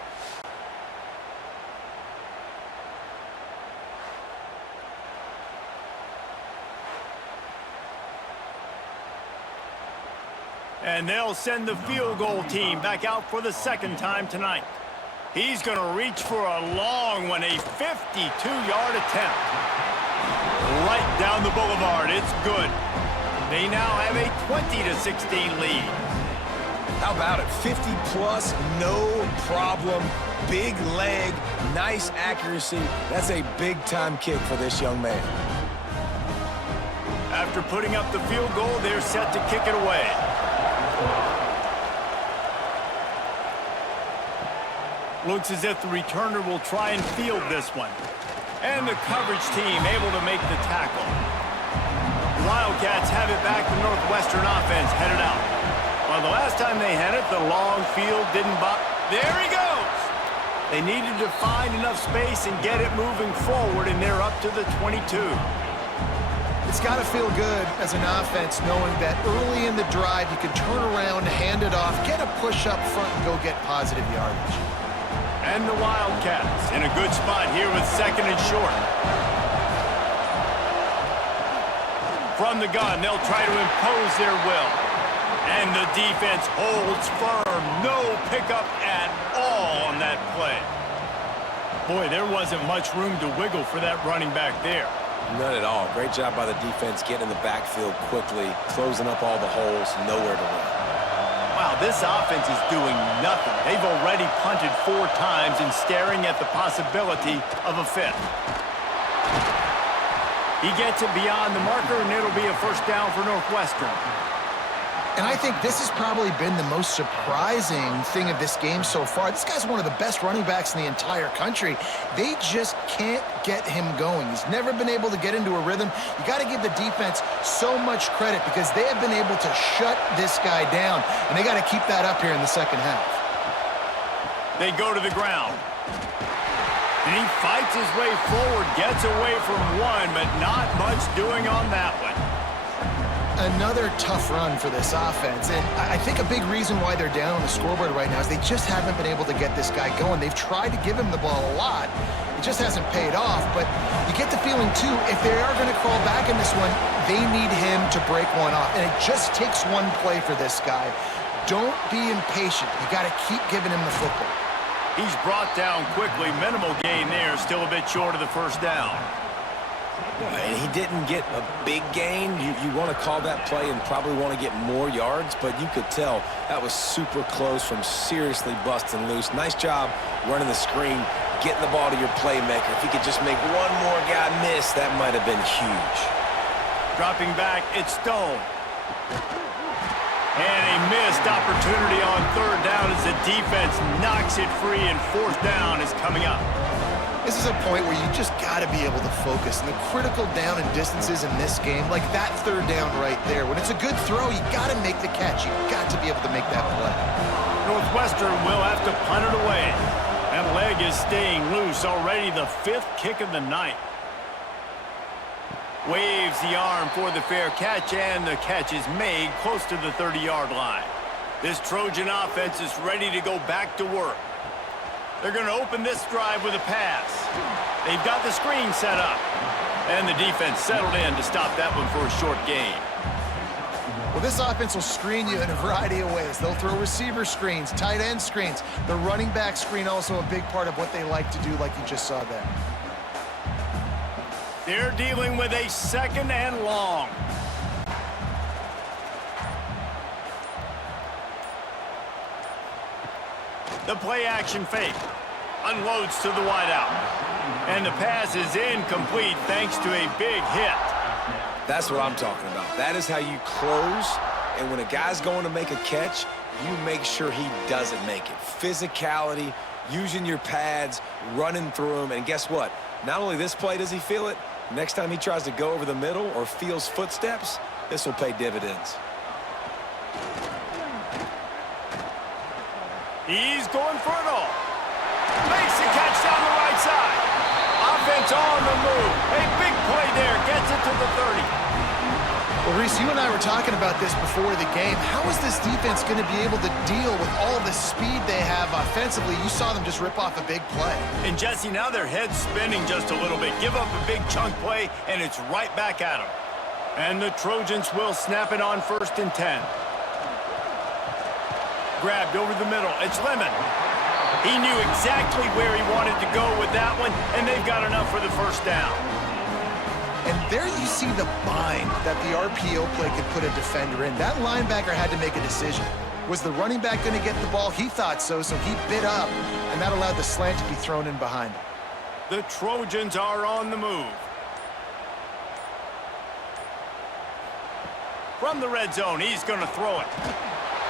And they'll send the field goal team back out for the second time tonight. He's going to reach for a long one, a 52-yard attempt. Right down the boulevard, it's good. They now have a 20-16 lead. How about it? 50-plus, no problem. Big leg, nice accuracy. That's a big-time kick for this young man. After putting up the field goal, they're set to kick it away. Looks as if the returner will try and field this one. And the coverage team able to make the tackle. The Wildcats have it back to Northwestern offense headed out. Well, the last time they had it, the long field didn't bother. There he goes! They needed to find enough space and get it moving forward, and they're up to the 22. It's got to feel good as an offense knowing that early in the drive you can turn around, hand it off, get a push up front, and go get positive yardage. And the Wildcats in a good spot here with 2nd and short. From the gun, they'll try to impose their will. And the defense holds firm. No pickup at all on that play. Boy, there wasn't much room to wiggle for that running back there. None at all. Great job by the defense getting in the backfield quickly, closing up all the holes, nowhere to run. Wow, this offense is doing nothing. They've already punted 4 times and staring at the possibility of a 5th. He gets it beyond the marker, and it'll be a first down for Northwestern. And I think this has probably been the most surprising thing of this game so far. This guy's one of the best running backs in the entire country. They just can't get him going. He's never been able to get into a rhythm. You got to give the defense so much credit because they have been able to shut this guy down, and they got to keep that up here in the second half. They go to the ground. And he fights his way forward, gets away from one, but not much doing on that one. Another tough run for this offense, and I think a big reason why they're down on the scoreboard right now is they just haven't been able to get this guy going. They've tried to give him the ball a lot. It just hasn't paid off, but you get the feeling, too, if they are going to crawl back in this one, they need him to break one off, and it just takes one play for this guy. Don't be impatient. You got to keep giving him the football. He's brought down quickly. Minimal gain there, still a bit short of the first down. And he didn't get a big gain. You want to call that play and probably want to get more yards, but you could tell that was super close from seriously busting loose. Nice job running the screen, getting the ball to your playmaker. If he could just make one more guy miss, that might have been huge. Dropping back, it's Stone. And a missed opportunity on third down as the defense knocks it free, and fourth down is coming up. This is a point where you just got to be able to focus. And the critical down and distances in this game, like that third down right there, when it's a good throw, you got to make the catch. You got to be able to make that play. Northwestern will have to punt it away. That leg is staying loose. Already the fifth kick of the night. Waves the arm for the fair catch, and the catch is made close to the 30-yard line. This Trojan offense is ready to go back to work. They're going to open this drive with a pass. They've got the screen set up, and the defense settled in to stop that one for a short gain. Well, this offense will screen you in a variety of ways. They'll throw receiver screens, tight end screens. The running back screen also a big part of what they like to do, like you just saw there. They're dealing with a second and long. The play action fake. Unloads to the wideout. And the pass is incomplete thanks to a big hit. That's what I'm talking about. That is how you close. And when a guy's going to make a catch, you make sure he doesn't make it. Physicality, using your pads, running through them. And guess what? Not only this play does he feel it, next time he tries to go over the middle or feels footsteps, this will pay dividends. He's going for it all. Makes the catch down the right side. Offense on the move. A big play there. Gets it to the 30. Well, Reese, you and I were talking about this before the game. How is this defense going to be able to deal with all the speed they have offensively? You saw them just rip off a big play. And, Jesse, now their head's spinning just a little bit. Give up a big chunk play, and it's right back at them. And the Trojans will snap it on 1st and 10. Grabbed over the middle. It's Lemon. He knew exactly where he wanted to go with that one, and they've got enough for the first down. And there you see the bind that the RPO play could put a defender in. That linebacker had to make a decision. Was the running back going to get the ball? He thought so he bit up, and that allowed the slant to be thrown in behind him. The Trojans are on the move. From the red zone, he's going to throw it.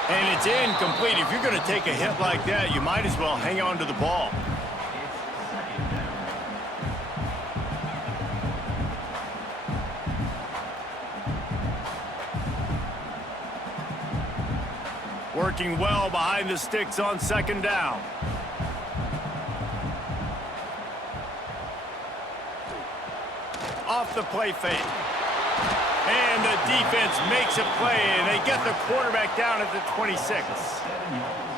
And it's incomplete. If you're going to take a hit like that, you might as well hang on to the ball. Working well behind the sticks on 2nd down. Off the play fake. And the defense makes a play, and they get the quarterback down at the 26.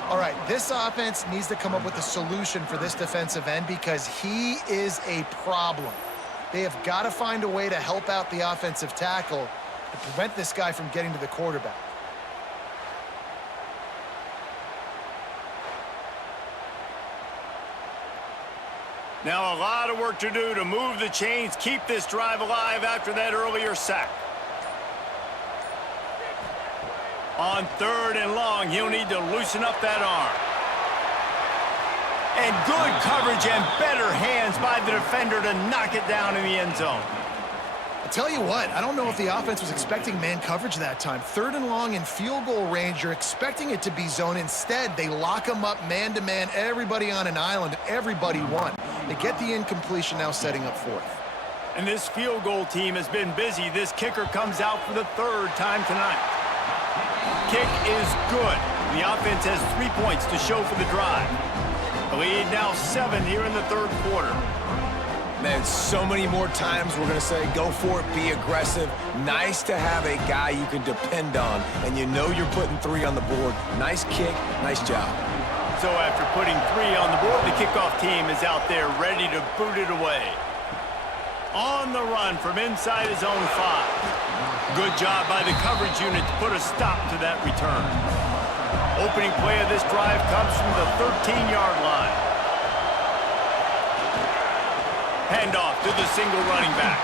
All right, this offense needs to come up with a solution for this defensive end because he is a problem. They have got to find a way to help out the offensive tackle to prevent this guy from getting to the quarterback. Now a lot of work to do to move the chains, keep this drive alive after that earlier sack. On 3rd and long, he'll need to loosen up that arm. And good coverage and better hands by the defender to knock it down in the end zone. I'll tell you what, I don't know if the offense was expecting man coverage that time. 3rd and long in field goal range, you're expecting it to be zone. Instead, they lock them up man-to-man, everybody on an island, everybody won. They get the incompletion, now setting up 4th. And this field goal team has been busy. This kicker comes out for the 3rd time tonight. Kick is good. The offense has 3 points to show for the drive. The lead now 7 here in the third quarter. Man, so many more times we're going to say, go for it, be aggressive. Nice to have a guy you can depend on, and you know you're putting 3 on the board. Nice kick, nice job. So after putting 3 on the board, the kickoff team is out there ready to boot it away. On the run from inside his own 5. Good job by the coverage unit to put a stop to that return. Opening play of this drive comes from the 13-yard line. Handoff to the single running back.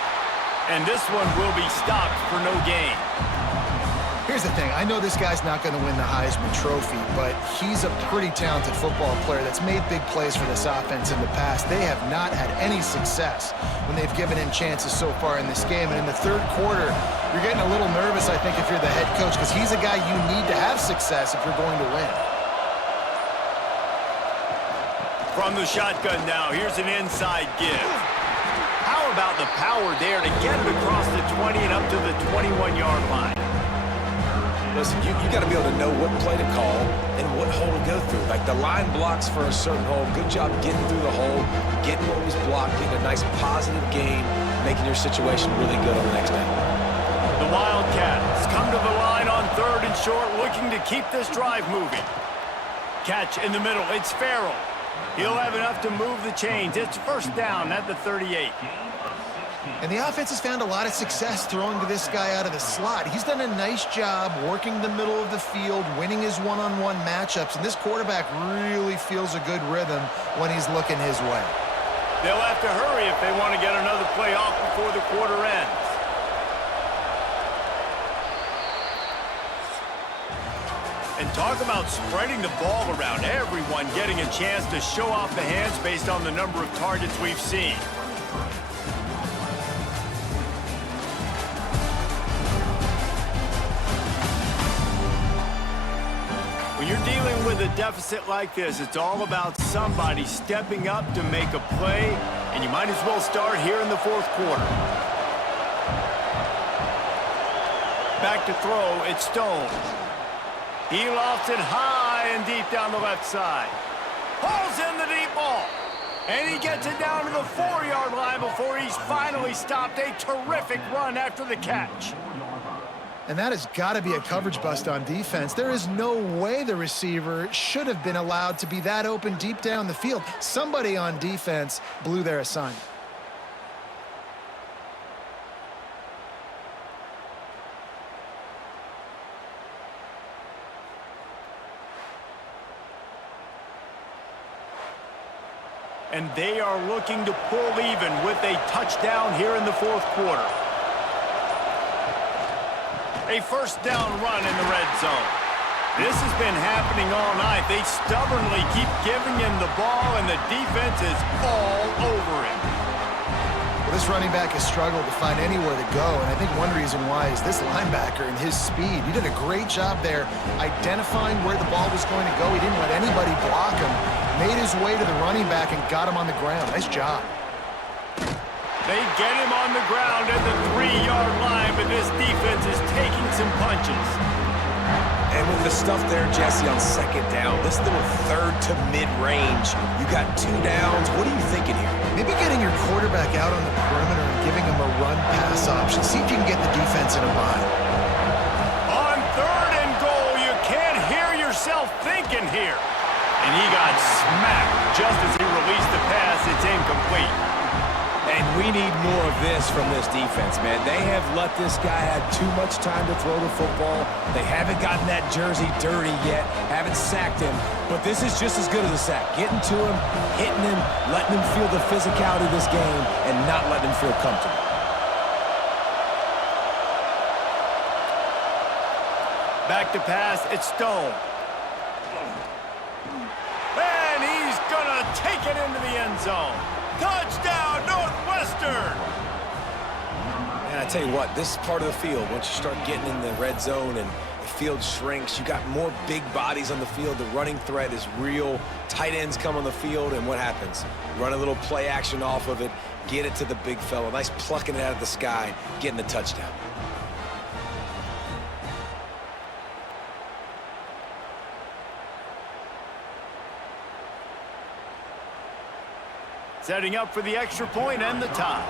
And this one will be stopped for no gain. Here's the thing. I know this guy's not going to win the Heisman Trophy, but he's a pretty talented football player that's made big plays for this offense in the past. They have not had any success when they've given him chances so far in this game. And in the third quarter, you're getting a little nervous, I think, if you're the head coach, because he's a guy you need to have success if you're going to win. From the shotgun now, here's an inside give. How about the power there to get it across the 20 and up to the 21-yard line? Listen, you got to be able to know what play to call and what hole to go through. Like, the line blocks for a certain hole. Good job getting through the hole, getting what was blocked, getting a nice positive gain, making your situation really good on the next down. The Wildcats come to the line on 3rd and short, looking to keep this drive moving. Catch in the middle. It's Farrell. He'll have enough to move the chains. It's first down at the 38. And the offense has found a lot of success throwing to this guy out of the slot. He's done a nice job working the middle of the field, winning his one-on-one matchups, and this quarterback really feels a good rhythm when he's looking his way. They'll have to hurry if they want to get another play off before the quarter ends. And talk about spreading the ball around, everyone getting a chance to show off the hands based on the number of targets we've seen. When you're dealing with a deficit like this, it's all about somebody stepping up to make a play, and you might as well start here in the fourth quarter. Back to throw, it's Stone. He lofts it high and deep down the left side. Pulls in the deep ball. And he gets it down to the 4-yard line before he's finally stopped. A terrific run after the catch. And that has got to be a coverage bust on defense. There is no way the receiver should have been allowed to be that open deep down the field. Somebody on defense blew their assignment. And they are looking to pull even with a touchdown here in the fourth quarter. A first down run in the red zone. This has been happening all night. They stubbornly keep giving him the ball, and the defense is all over him. Well, this running back has struggled to find anywhere to go, and I think one reason why is this linebacker and his speed. He did a great job there identifying where the ball was going to go. He didn't let anybody block him. Made his way to the running back and got him on the ground. Nice job. They get him on the ground at the 3-yard line, but this defense is taking some punches. And with the stuff there, Jesse, on second down, this little third to mid-range, you got 2 downs. What are you thinking here? Maybe getting your quarterback out on the perimeter and giving him a run-pass option. See if you can get the defense in a bind. On 3rd and goal, you can't hear yourself thinking here. And he got smacked just as he released the pass. It's incomplete. And we need more of this from this defense, man. They have let this guy have too much time to throw the football. They haven't gotten that jersey dirty yet, haven't sacked him. But this is just as good as a sack. Getting to him, hitting him, letting him feel the physicality of this game, and not letting him feel comfortable. Back to pass, it's Stone. And he's gonna take it into the end zone. Touchdown, Northwestern! And I tell you what, this part of the field, once you start getting in the red zone and the field shrinks, you got more big bodies on the field. The running threat is real. Tight ends come on the field, and what happens? Run a little play action off of it, get it to the big fella. Nice plucking it out of the sky, getting the touchdown. setting up for the extra point and the tie.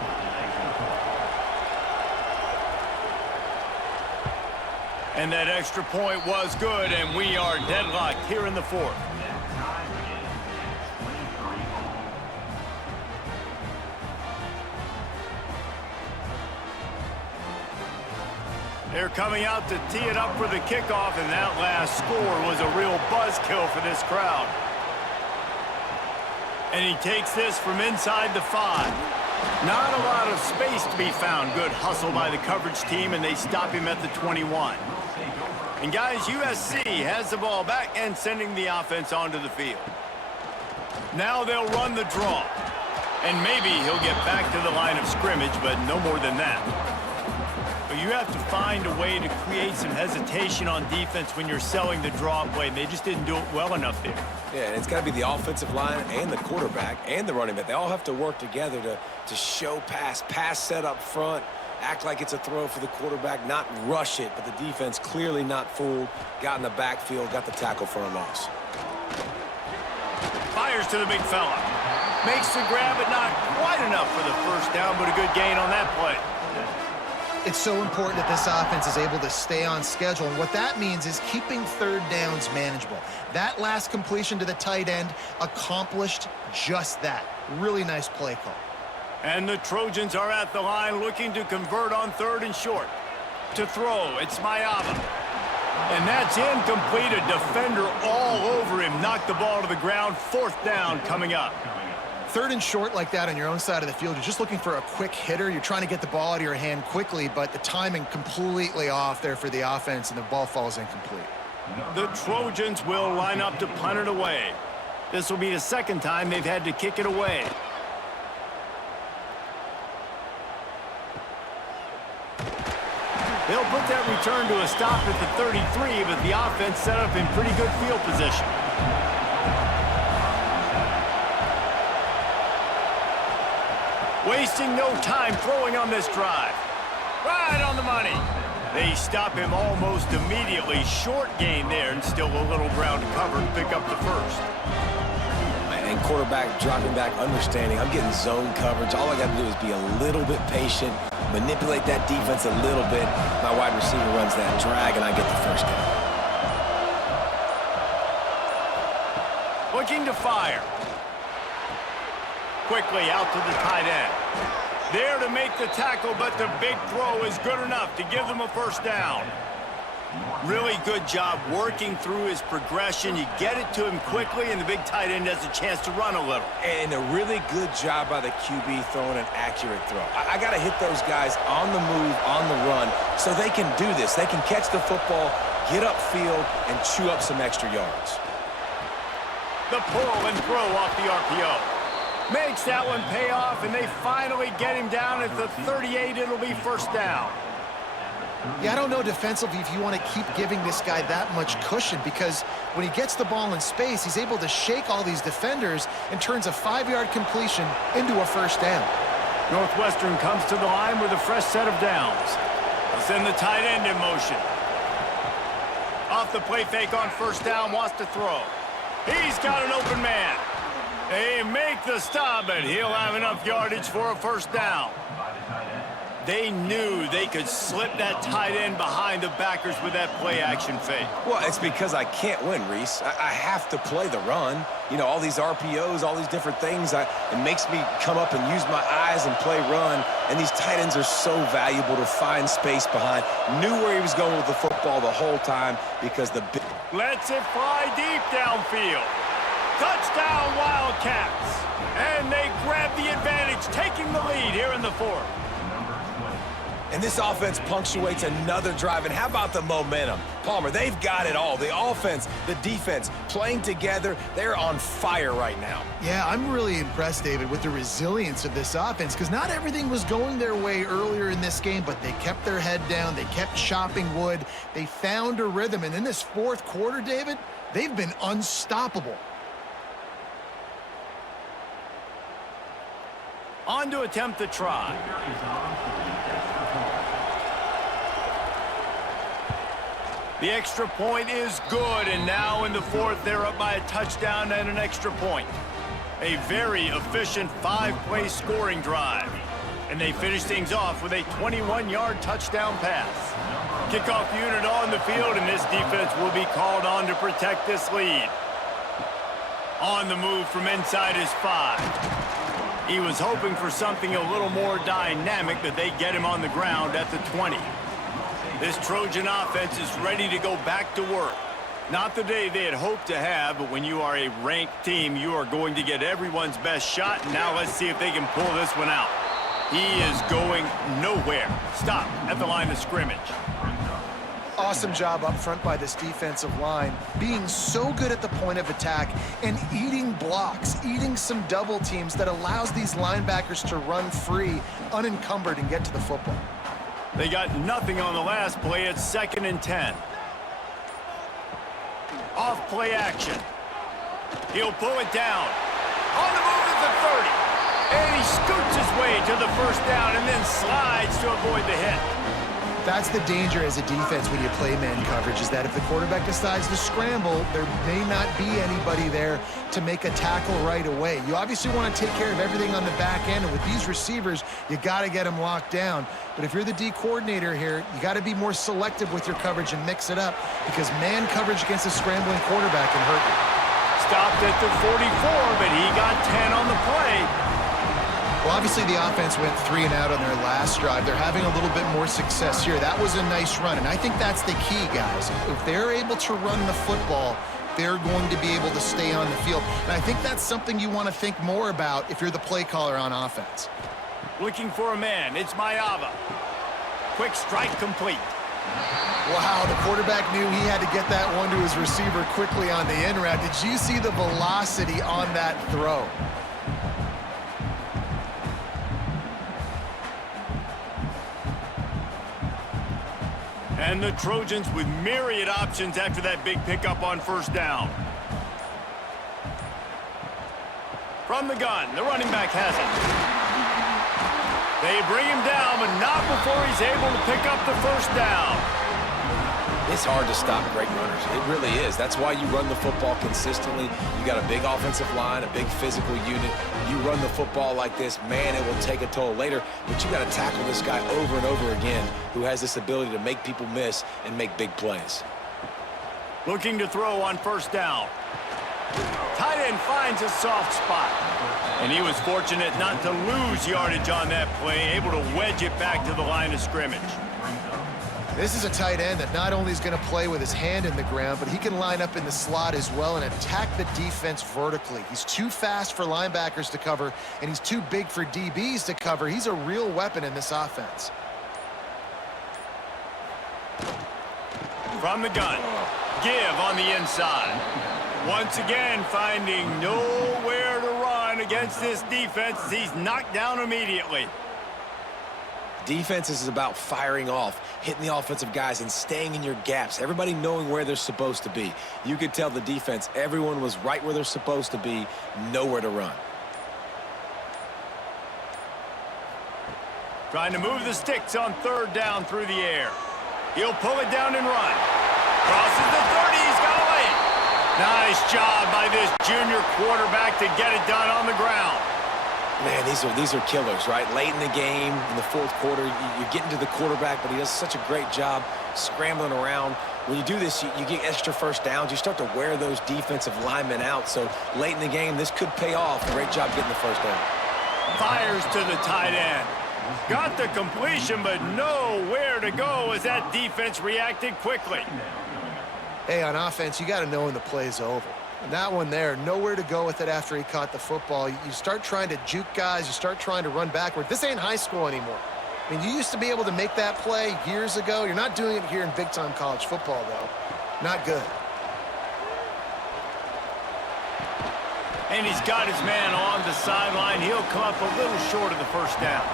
And that extra point was good, and we are deadlocked here in the fourth. They're coming out to tee it up for the kickoff, and that last score was a real buzzkill for this crowd. And he takes this from inside the 5. Not a lot of space to be found. Good hustle by the coverage team, and they stop him at the 21. And guys, USC has the ball back and sending the offense onto the field. Now they'll run the draw. And maybe he'll get back to the line of scrimmage, but no more than that. But you have to find a way to create some hesitation on defense when you're selling the draw play. And they just didn't do it well enough there. Yeah, and it's got to be the offensive line and the quarterback and the running back. They all have to work together to show pass set up front, act like it's a throw for the quarterback, not rush it, but the defense clearly not fooled, got in the backfield, got the tackle for a loss. Fires to the big fella. Makes the grab, but not quite enough for the first down, but a good gain on that play. It's so important that this offense is able to stay on schedule, and what that means is keeping third downs manageable. That last completion to the tight end accomplished just that. Really nice play call. And the Trojans are at the line looking to convert on 3rd and short. To throw, it's Mayava. And that's incomplete. A defender all over him. Knocked the ball to the ground. 4th down coming up. 3rd and short like that on your own side of the field, you're just looking for a quick hitter. You're trying to get the ball out of your hand quickly, but the timing completely off there for the offense, and the ball falls incomplete. The Trojans will line up to punt it away. This will be the 2nd time they've had to kick it away. They'll put that return to a stop at the 33, but the offense set up in pretty good field position. Wasting no time throwing on this drive. Right on the money. They stop him almost immediately. Short gain there, and still a little ground to cover to pick up the 1st. And quarterback dropping back, understanding I'm getting zone coverage. All I got to do is be a little bit patient, manipulate that defense a little bit. My wide receiver runs that drag, and I get the 1st down. Looking to fire. Quickly out to the tight end. There to make the tackle, but the big throw is good enough to give them a 1st down. Really good job working through his progression. You get it to him quickly, and the big tight end has a chance to run a little. And a really good job by the QB throwing an accurate throw. I got to hit those guys on the move, on the run, so they can do this. They can catch the football, get upfield, and chew up some extra yards. The pull and throw off the RPO. Makes that one pay off, and they finally get him down at the 38. It'll be 1st down. Yeah, I don't know defensively if you want to keep giving this guy that much cushion, because when he gets the ball in space, he's able to shake all these defenders and turns a 5-yard completion into a 1st down. Northwestern comes to the line with a fresh set of downs. They'll send the tight end in motion. Off the play fake on 1st down, wants to throw. He's got an open man. They make the stop, but he'll have enough yardage for a 1st down. They knew they could slip that tight end behind the backers with that play-action fake. Well, it's because I can't win, Reese. I have to play the run. You know, all these RPOs, all these different things, it makes me come up and use my eyes and play run. And these tight ends are so valuable to find space behind. Knew where he was going with the football the whole time because the big... Lets it fly deep downfield. Touchdown, Wildcats. And they grab the advantage, taking the lead here in the 4th. And this offense punctuates another drive. And how about the momentum? Palmer, they've got it all. The offense, the defense, playing together. They're on fire right now. Yeah, I'm really impressed, David, with the resilience of this offense, because not everything was going their way earlier in this game, but they kept their head down. They kept chopping wood. They found a rhythm. And in this 4th quarter, David, they've been unstoppable. On to attempt the try. The extra point is good, and now in the 4th, they're up by a touchdown and an extra point. A very efficient 5-play scoring drive. And they finish things off with a 21-yard touchdown pass. Kickoff unit on the field, and this defense will be called on to protect this lead. On the move from inside his 5. He was hoping for something a little more dynamic, but they get him on the ground at the 20. This Trojan offense is ready to go back to work. Not the day they had hoped to have, but when you are a ranked team, you are going to get everyone's best shot. And now let's see if they can pull this one out. He is going nowhere. Stop at the line of scrimmage. Awesome job up front by this defensive line, being so good at the point of attack and eating blocks, eating some double teams that allows these linebackers to run free, unencumbered, and get to the football. They got nothing on the last play. It's 2nd and 10. Off play action. He'll pull it down. On the move at the 30. And he scoots his way to the first down and then slides to avoid the hit. That's the danger as a defense when you play man coverage, is that if the quarterback decides to scramble, there may not be anybody there to make a tackle right away. You obviously want to take care of everything on the back end, and with these receivers, you got to get them locked down. But if you're the D coordinator here, you got to be more selective with your coverage and mix it up, because man coverage against a scrambling quarterback can hurt you. Stopped at the 44, but he got 10 on the play. Well, obviously the offense went 3 and out on their last drive. They're having a little bit more success here. That was a nice run, and I think that's the key, guys. If they're able to run the football, they're going to be able to stay on the field. And I think that's something you want to think more about if you're the play caller on offense. Looking for a man. It's Mayava. Quick strike complete. Wow, the quarterback knew he had to get that one to his receiver quickly on the in route. Did you see the velocity on that throw? And the Trojans with myriad options after that big pickup on first down. From the gun, the running back has it. They bring him down, but not before he's able to pick up the first down. It's hard to stop great runners. It really is. That's why you run the football consistently. You got a big offensive line, a big physical unit. You run the football like this, man, it will take a toll later. But you got to tackle this guy over and over again who has this ability to make people miss and make big plays. Looking to throw on first down. Tight end finds a soft spot. And he was fortunate not to lose yardage on that play, able to wedge it back to the line of scrimmage. This is a tight end that not only is going to play with his hand in the ground, but he can line up in the slot as well and attack the defense vertically. He's too fast for linebackers to cover, and he's too big for DBs to cover. He's a real weapon in this offense. From the gun, give on the inside. Once again, finding nowhere to run against this defense as he's knocked down immediately. Defense is about firing off, hitting the offensive guys, and staying in your gaps. Everybody knowing where they're supposed to be. You could tell the defense, everyone was right where they're supposed to be, nowhere to run. Trying to move the sticks on third down through the air. He'll pull it down and run. Crosses the 30, he's got to lay it. Nice job by this junior quarterback to get it done on the ground. Man, these are killers, right? Late in the game, in the fourth quarter, you're getting to the quarterback, but he does such a great job scrambling around. When you do this, you get extra first downs. You start to wear those defensive linemen out. So late in the game, this could pay off. Great job getting the first down. Fires to the tight end. Got the completion, but nowhere to go as that defense reacted quickly. Hey, on offense, you got to know when the play's over. And that one there, nowhere to go with it after he caught the football. You start trying to juke guys. You start trying to run backward. This ain't high school anymore. I mean, you used to be able to make that play years ago. You're not doing it here in big-time college football, though. Not good. And he's got his man on the sideline. He'll come up a little short of the first down.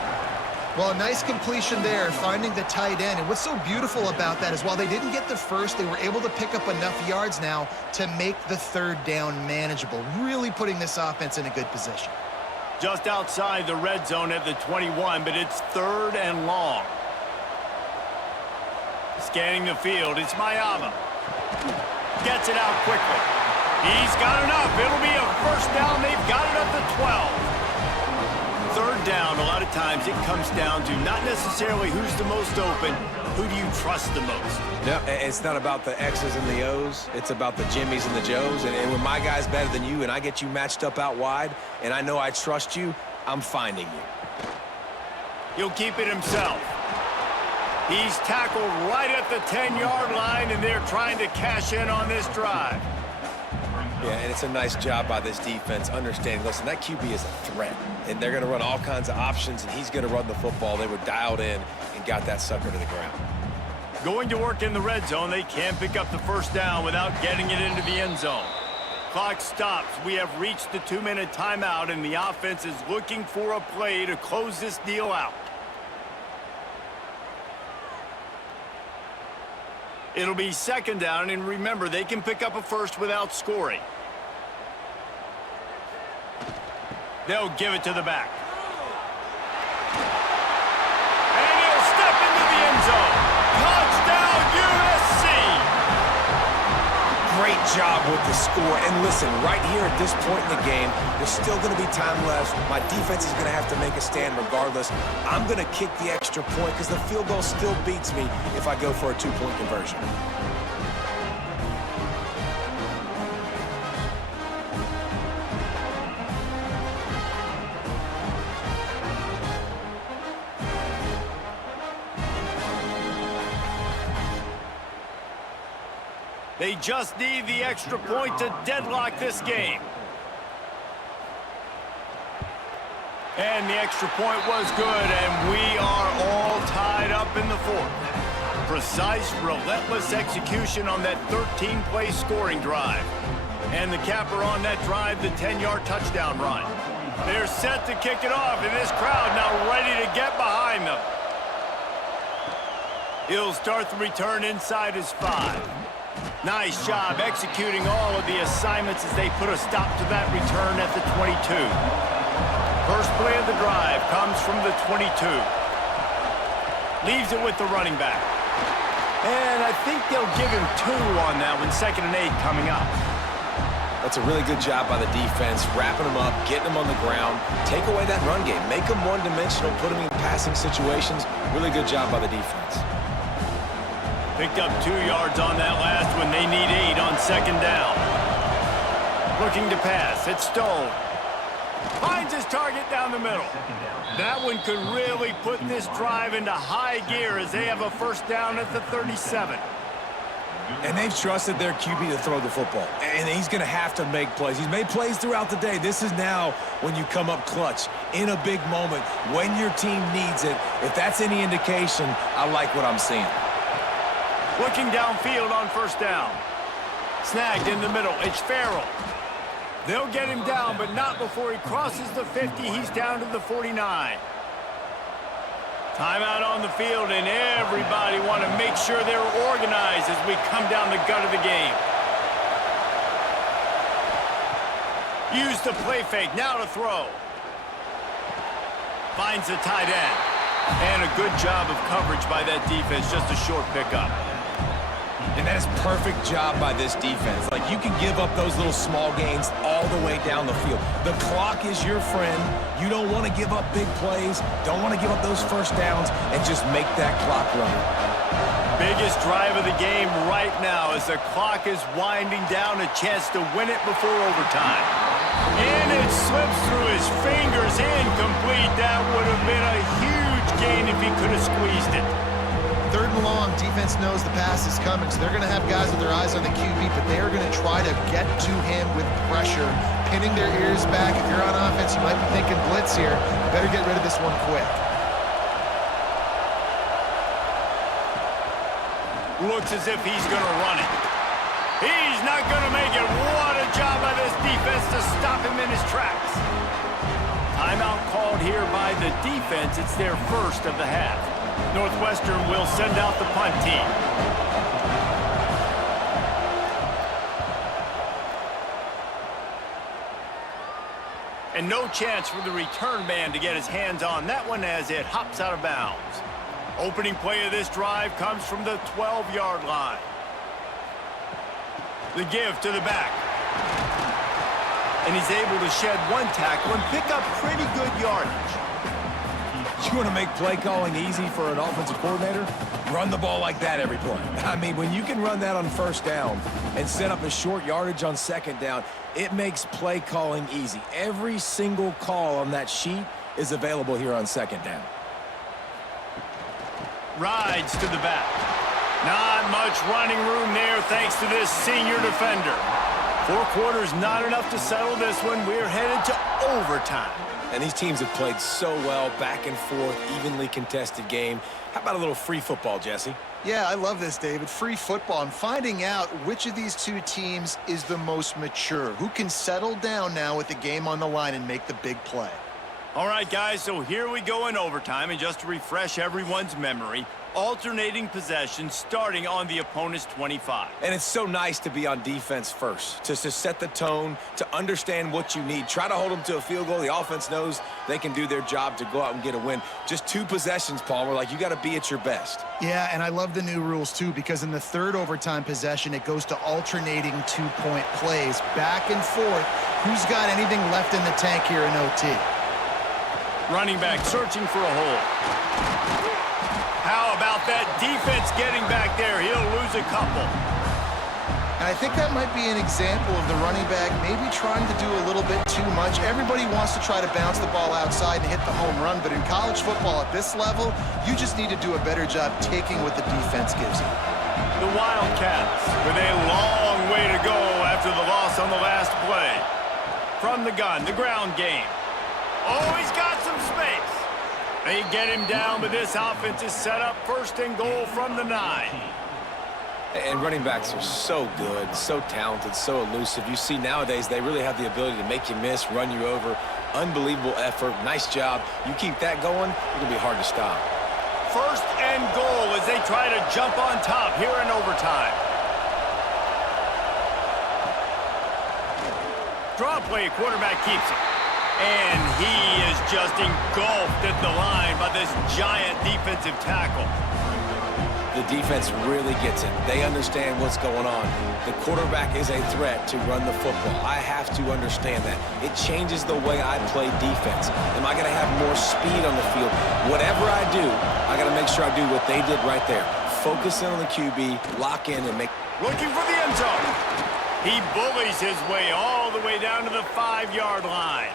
Well, a nice completion there, finding the tight end. And what's so beautiful about that is while they didn't get the first, they were able to pick up enough yards now to make the third down manageable, really putting this offense in a good position. Just outside the red zone at the 21, but it's third and long. Scanning the field, it's Mayava. Gets it out quickly. He's got enough. It'll be a first down. They've got it at the 12. Third down, a lot of times it comes down to not necessarily who's the most open, who do you trust the most? Yeah, it's not about the X's and the O's. It's about the Jimmies and the Joes. And when my guy's better than you and I get you matched up out wide and I know I trust you, I'm finding you. He'll keep it himself. He's tackled right at the 10-yard line, and they're trying to cash in on this drive. Yeah, and it's a nice job by this defense understanding, listen, that QB is a threat, and they're going to run all kinds of options, and he's going to run the football. They were dialed in and got that sucker to the ground. Going to work in the red zone, they can't pick up the first down without getting it into the end zone. Clock stops. We have reached the 2-minute timeout, and the offense is looking for a play to close this deal out. It'll be second down, and remember, they can pick up a first without scoring. They'll give it to the back. And he'll step into the end zone. Touchdown, USC! Great job with the score. And listen, right here at this point in the game, there's still going to be time left. My defense is going to have to make a stand regardless. I'm going to kick the extra point because the field goal still beats me if I go for a 2-point conversion. They just need the extra point to deadlock this game. And the extra point was good, and we are all tied up in the fourth. Precise, relentless execution on that 13-play scoring drive. And the capper on that drive, the 10-yard touchdown run. They're set to kick it off, and this crowd now ready to get behind them. He'll start the return inside his 5. Nice job executing all of the assignments as they put a stop to that return at the 22. First play of the drive comes from the 22. Leaves it with the running back. And I think they'll give him 2 on that one, 2nd and 8 coming up. That's a really good job by the defense, wrapping them up, getting them on the ground, take away that run game, make them one-dimensional, put them in passing situations. Really good job by the defense. Picked up 2 yards on that last one. They need 8 on 2nd down. Looking to pass. It's Stone. Finds his target down the middle. That one could really put this drive into high gear as they have a first down at the 37. And they've trusted their QB to throw the football. And he's going to have to make plays. He's made plays throughout the day. This is now when you come up clutch in a big moment when your team needs it. If that's any indication, I like what I'm seeing. Looking downfield on first down. Snagged in the middle. It's Farrell. They'll get him down, but not before he crosses the 50. He's down to the 49. Timeout on the field, and everybody want to make sure they're organized as we come down the gut of the game. Use the play fake. Now to throw. Finds the tight end. And a good job of coverage by that defense. Just a short pickup. And that is a perfect job by this defense. Like, you can give up those little small gains all the way down the field. The clock is your friend. You don't want to give up big plays. Don't want to give up those first downs and just make that clock run. Biggest drive of the game right now as the clock is winding down. A chance to win it before overtime. And it slips through his fingers. Incomplete. That would have been a huge gain if he could have squeezed it. 3rd and long, defense knows the pass is coming, so they're going to have guys with their eyes on the QB, but they are going to try to get to him with pressure, pinning their ears back. If you're on offense, you might be thinking blitz here. You better get rid of this one quick. Looks as if he's going to run it. He's not going to make it. What a job by this defense to stop him in his tracks. Timeout called here by the defense. It's their first of the half. Northwestern will send out the punt team. And no chance for the return man to get his hands on that one as it hops out of bounds. Opening play of this drive comes from the 12-yard line. The give to the back. And he's able to shed one tackle and pick up pretty good yardage. You want to make play calling easy for an offensive coordinator? Run the ball like that every play. I mean, when you can run that on first down and set up a short yardage on second down, it makes play calling easy. Every single call on that sheet is available here on second down. Rides to the back. Not much running room there thanks to this senior defender. 4 quarters not enough to settle this one. We're headed to overtime. And these teams have played so well, back and forth, evenly contested game. How about a little free football, Jesse? Yeah, I love this, David. Free football and finding out which of these two teams is the most mature, who can settle down now with the game on the line and make the big play. All right, guys, so here we go in overtime, and just to refresh everyone's memory, alternating possession starting on the opponent's 25. And it's so nice to be on defense first, to set the tone, to understand what you need. Try to hold them to a field goal. The offense knows they can do their job to go out and get a win. Just 2 possessions, Paul. We're like, you got to be at your best. Yeah, and I love the new rules, too, because in the third overtime possession, it goes to alternating 2-point plays, back and forth. Who's got anything left in the tank here in OT? Running back searching for a hole. How about that defense getting back there? He'll lose a couple. And I think that might be an example of the running back maybe trying to do a little bit too much. Everybody wants to try to bounce the ball outside and hit the home run, but in college football at this level, you just need to do a better job taking what the defense gives you. The Wildcats with a long way to go after the loss on the last play. From the gun, the ground game. Oh, he's got some space. They get him down, but this offense is set up 1st and goal from the 9. And running backs are so good, so talented, so elusive. You see nowadays they really have the ability to make you miss, run you over. Unbelievable effort. Nice job. You keep that going, it'll be hard to stop. 1st and goal as they try to jump on top here in overtime. Draw play, quarterback keeps it. And he is just engulfed at the line by this giant defensive tackle. The defense really gets it. They understand what's going on. The quarterback is a threat to run the football. I have to understand that. It changes the way I play defense. Am I going to have more speed on the field? Whatever I do, I got to make sure I do what they did right there. Focus in on the QB, lock in, and make... Looking for the end zone. He bullies his way all the way down to the 5-yard line.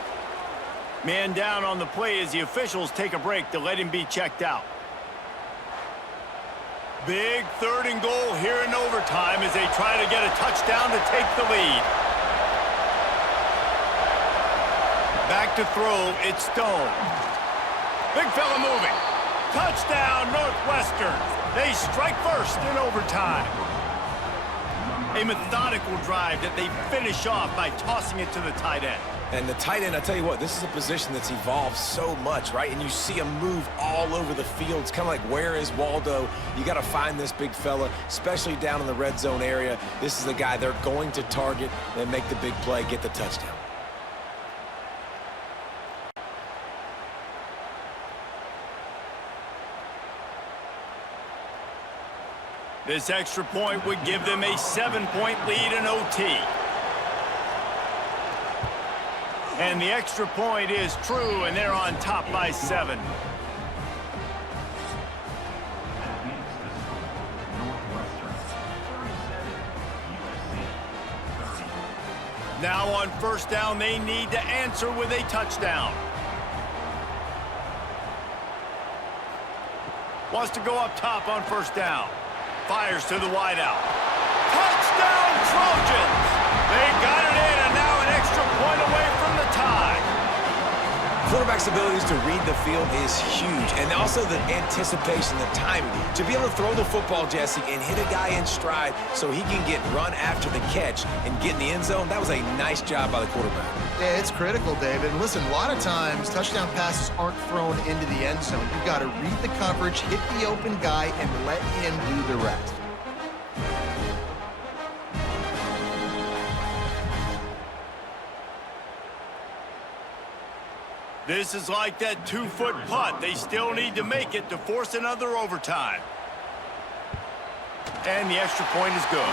Man down on the play as the officials take a break to let him be checked out. Big 3rd and goal here in overtime as they try to get a touchdown to take the lead. Back to throw, it's Stone. Big fella moving. Touchdown, Northwestern. They strike first in overtime. A methodical drive that they finish off by tossing it to the tight end. And the tight end, I tell you what, this is a position that's evolved so much, right? And you see him move all over the field. It's kind of like, where is Waldo? You got to find this big fella, especially down in the red zone area. This is the guy they're going to target and make the big play, get the touchdown. This extra point would give them a 7-point lead in OT. And the extra point is true, and they're on top by 7. Now on 1st down, they need to answer with a touchdown. Wants to go up top on 1st down. Fires to the wideout. Touchdown, Trojans! They got it in, and now an extra point away from the tie. Quarterback's abilities to read the field is huge, and also the anticipation, the timing. To be able to throw the football, Jesse, and hit a guy in stride so he can get run after the catch and get in the end zone, that was a nice job by the quarterback. Yeah, it's critical, David. And listen, a lot of times, touchdown passes aren't thrown into the end zone. You've got to read the coverage, hit the open guy, and let him do the rest. This is like that 2-foot putt. They still need to make it to force another overtime. And the extra point is good.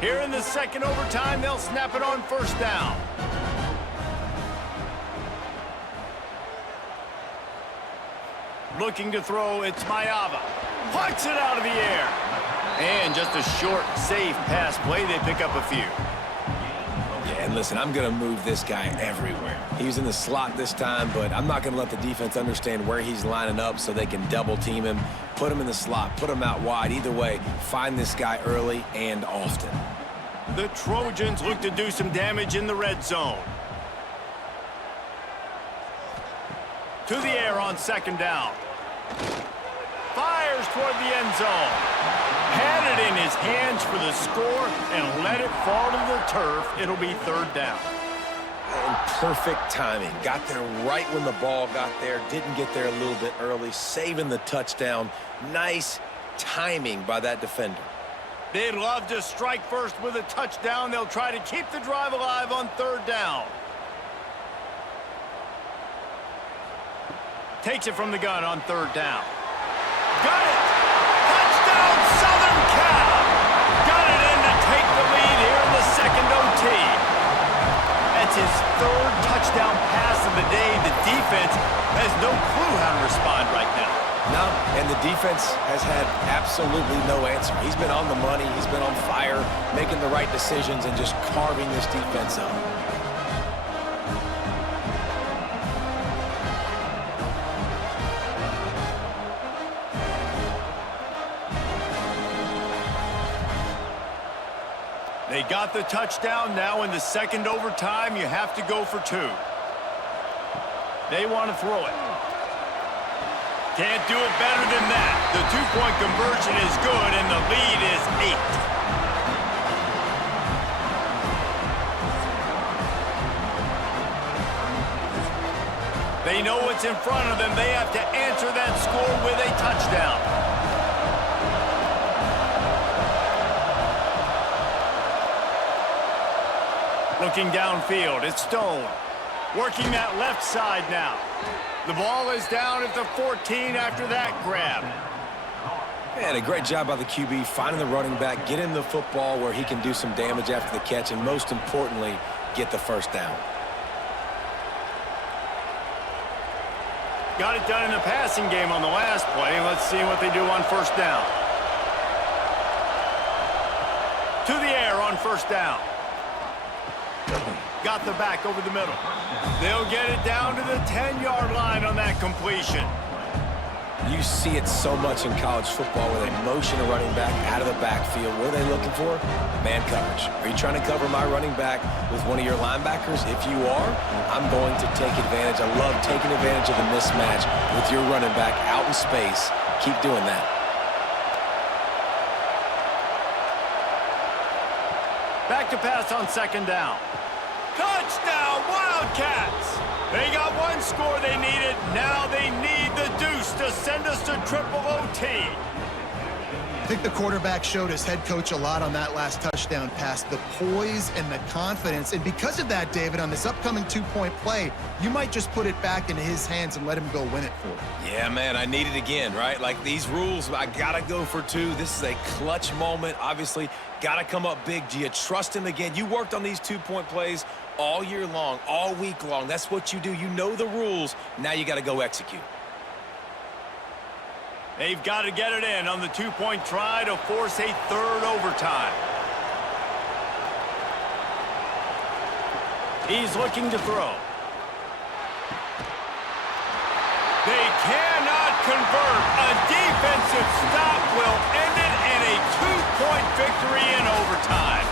Here in the second overtime, they'll snap it on first down. Looking to throw, it's Mayava. Pucks it out of the air. And just a short, safe pass play, they pick up a few. Yeah, and listen, I'm going to move this guy everywhere. He's in the slot this time, but I'm not going to let the defense understand where he's lining up so they can double team him, put him in the slot, put him out wide. Either way, find this guy early and often. The Trojans look to do some damage in the red zone. To the air on second down. Fires toward the end zone. Had it in his hands for the score and let it fall to the turf. It'll be third down. And perfect timing. Got there right when the ball got there. Didn't get there a little bit early. Saving the touchdown. Nice timing by that defender. They'd love to strike first with a touchdown. They'll try to keep the drive alive on third down. Takes it from the gun on third down. Got it! Touchdown, Southern Cal! Got it in to take the lead here in the second OT. That's his third touchdown pass of the day. The defense has no clue how to respond right now. No, and the defense has had absolutely no answer. He's been on the money. He's been on fire, making the right decisions and just carving this defense up. They got the touchdown. Now in the second overtime, you have to go for two. They want to throw it. Can't do it better than that. The two-point conversion is good, and the lead is 8. They know what's in front of them. They have to answer that score with a touchdown. Looking downfield, it's Stone. Working that left side now. The ball is down at the 14 after that grab. And a great job by the QB finding the running back, getting the football where he can do some damage after the catch, and most importantly, get the first down. Got it done in the passing game on the last play. Let's see what they do on first down. To the air on first down. Got the back over the middle. They'll get it down to the 10-yard line on that completion. You see it so much in college football where they motion a running back out of the backfield. What are they looking for? Man coverage. Are you trying to cover my running back with one of your linebackers? If you are, I'm going to take advantage. I love taking advantage of the mismatch with your running back out in space. Keep doing that. Back to pass on second down. Touchdown, Wildcats! They got one score they needed. Now they need the deuce to send us to triple OT. I think the quarterback showed his head coach a lot on that last touchdown pass, the poise and the confidence. And because of that, David, on this upcoming two-point play, you might just put it back into his hands and let him go win it for him. Yeah, man, I need it again, right? Like these rules, I got to go for two. This is a clutch moment. Obviously, got to come up big. Do you trust him again? You worked on these two-point plays all year long, all week long. That's what you do. You know the rules. Now you got to go execute. They've got to get it in on the two-point try to force a third overtime. He's looking to throw. They cannot convert. A defensive stop will end it in a two-point victory in overtime.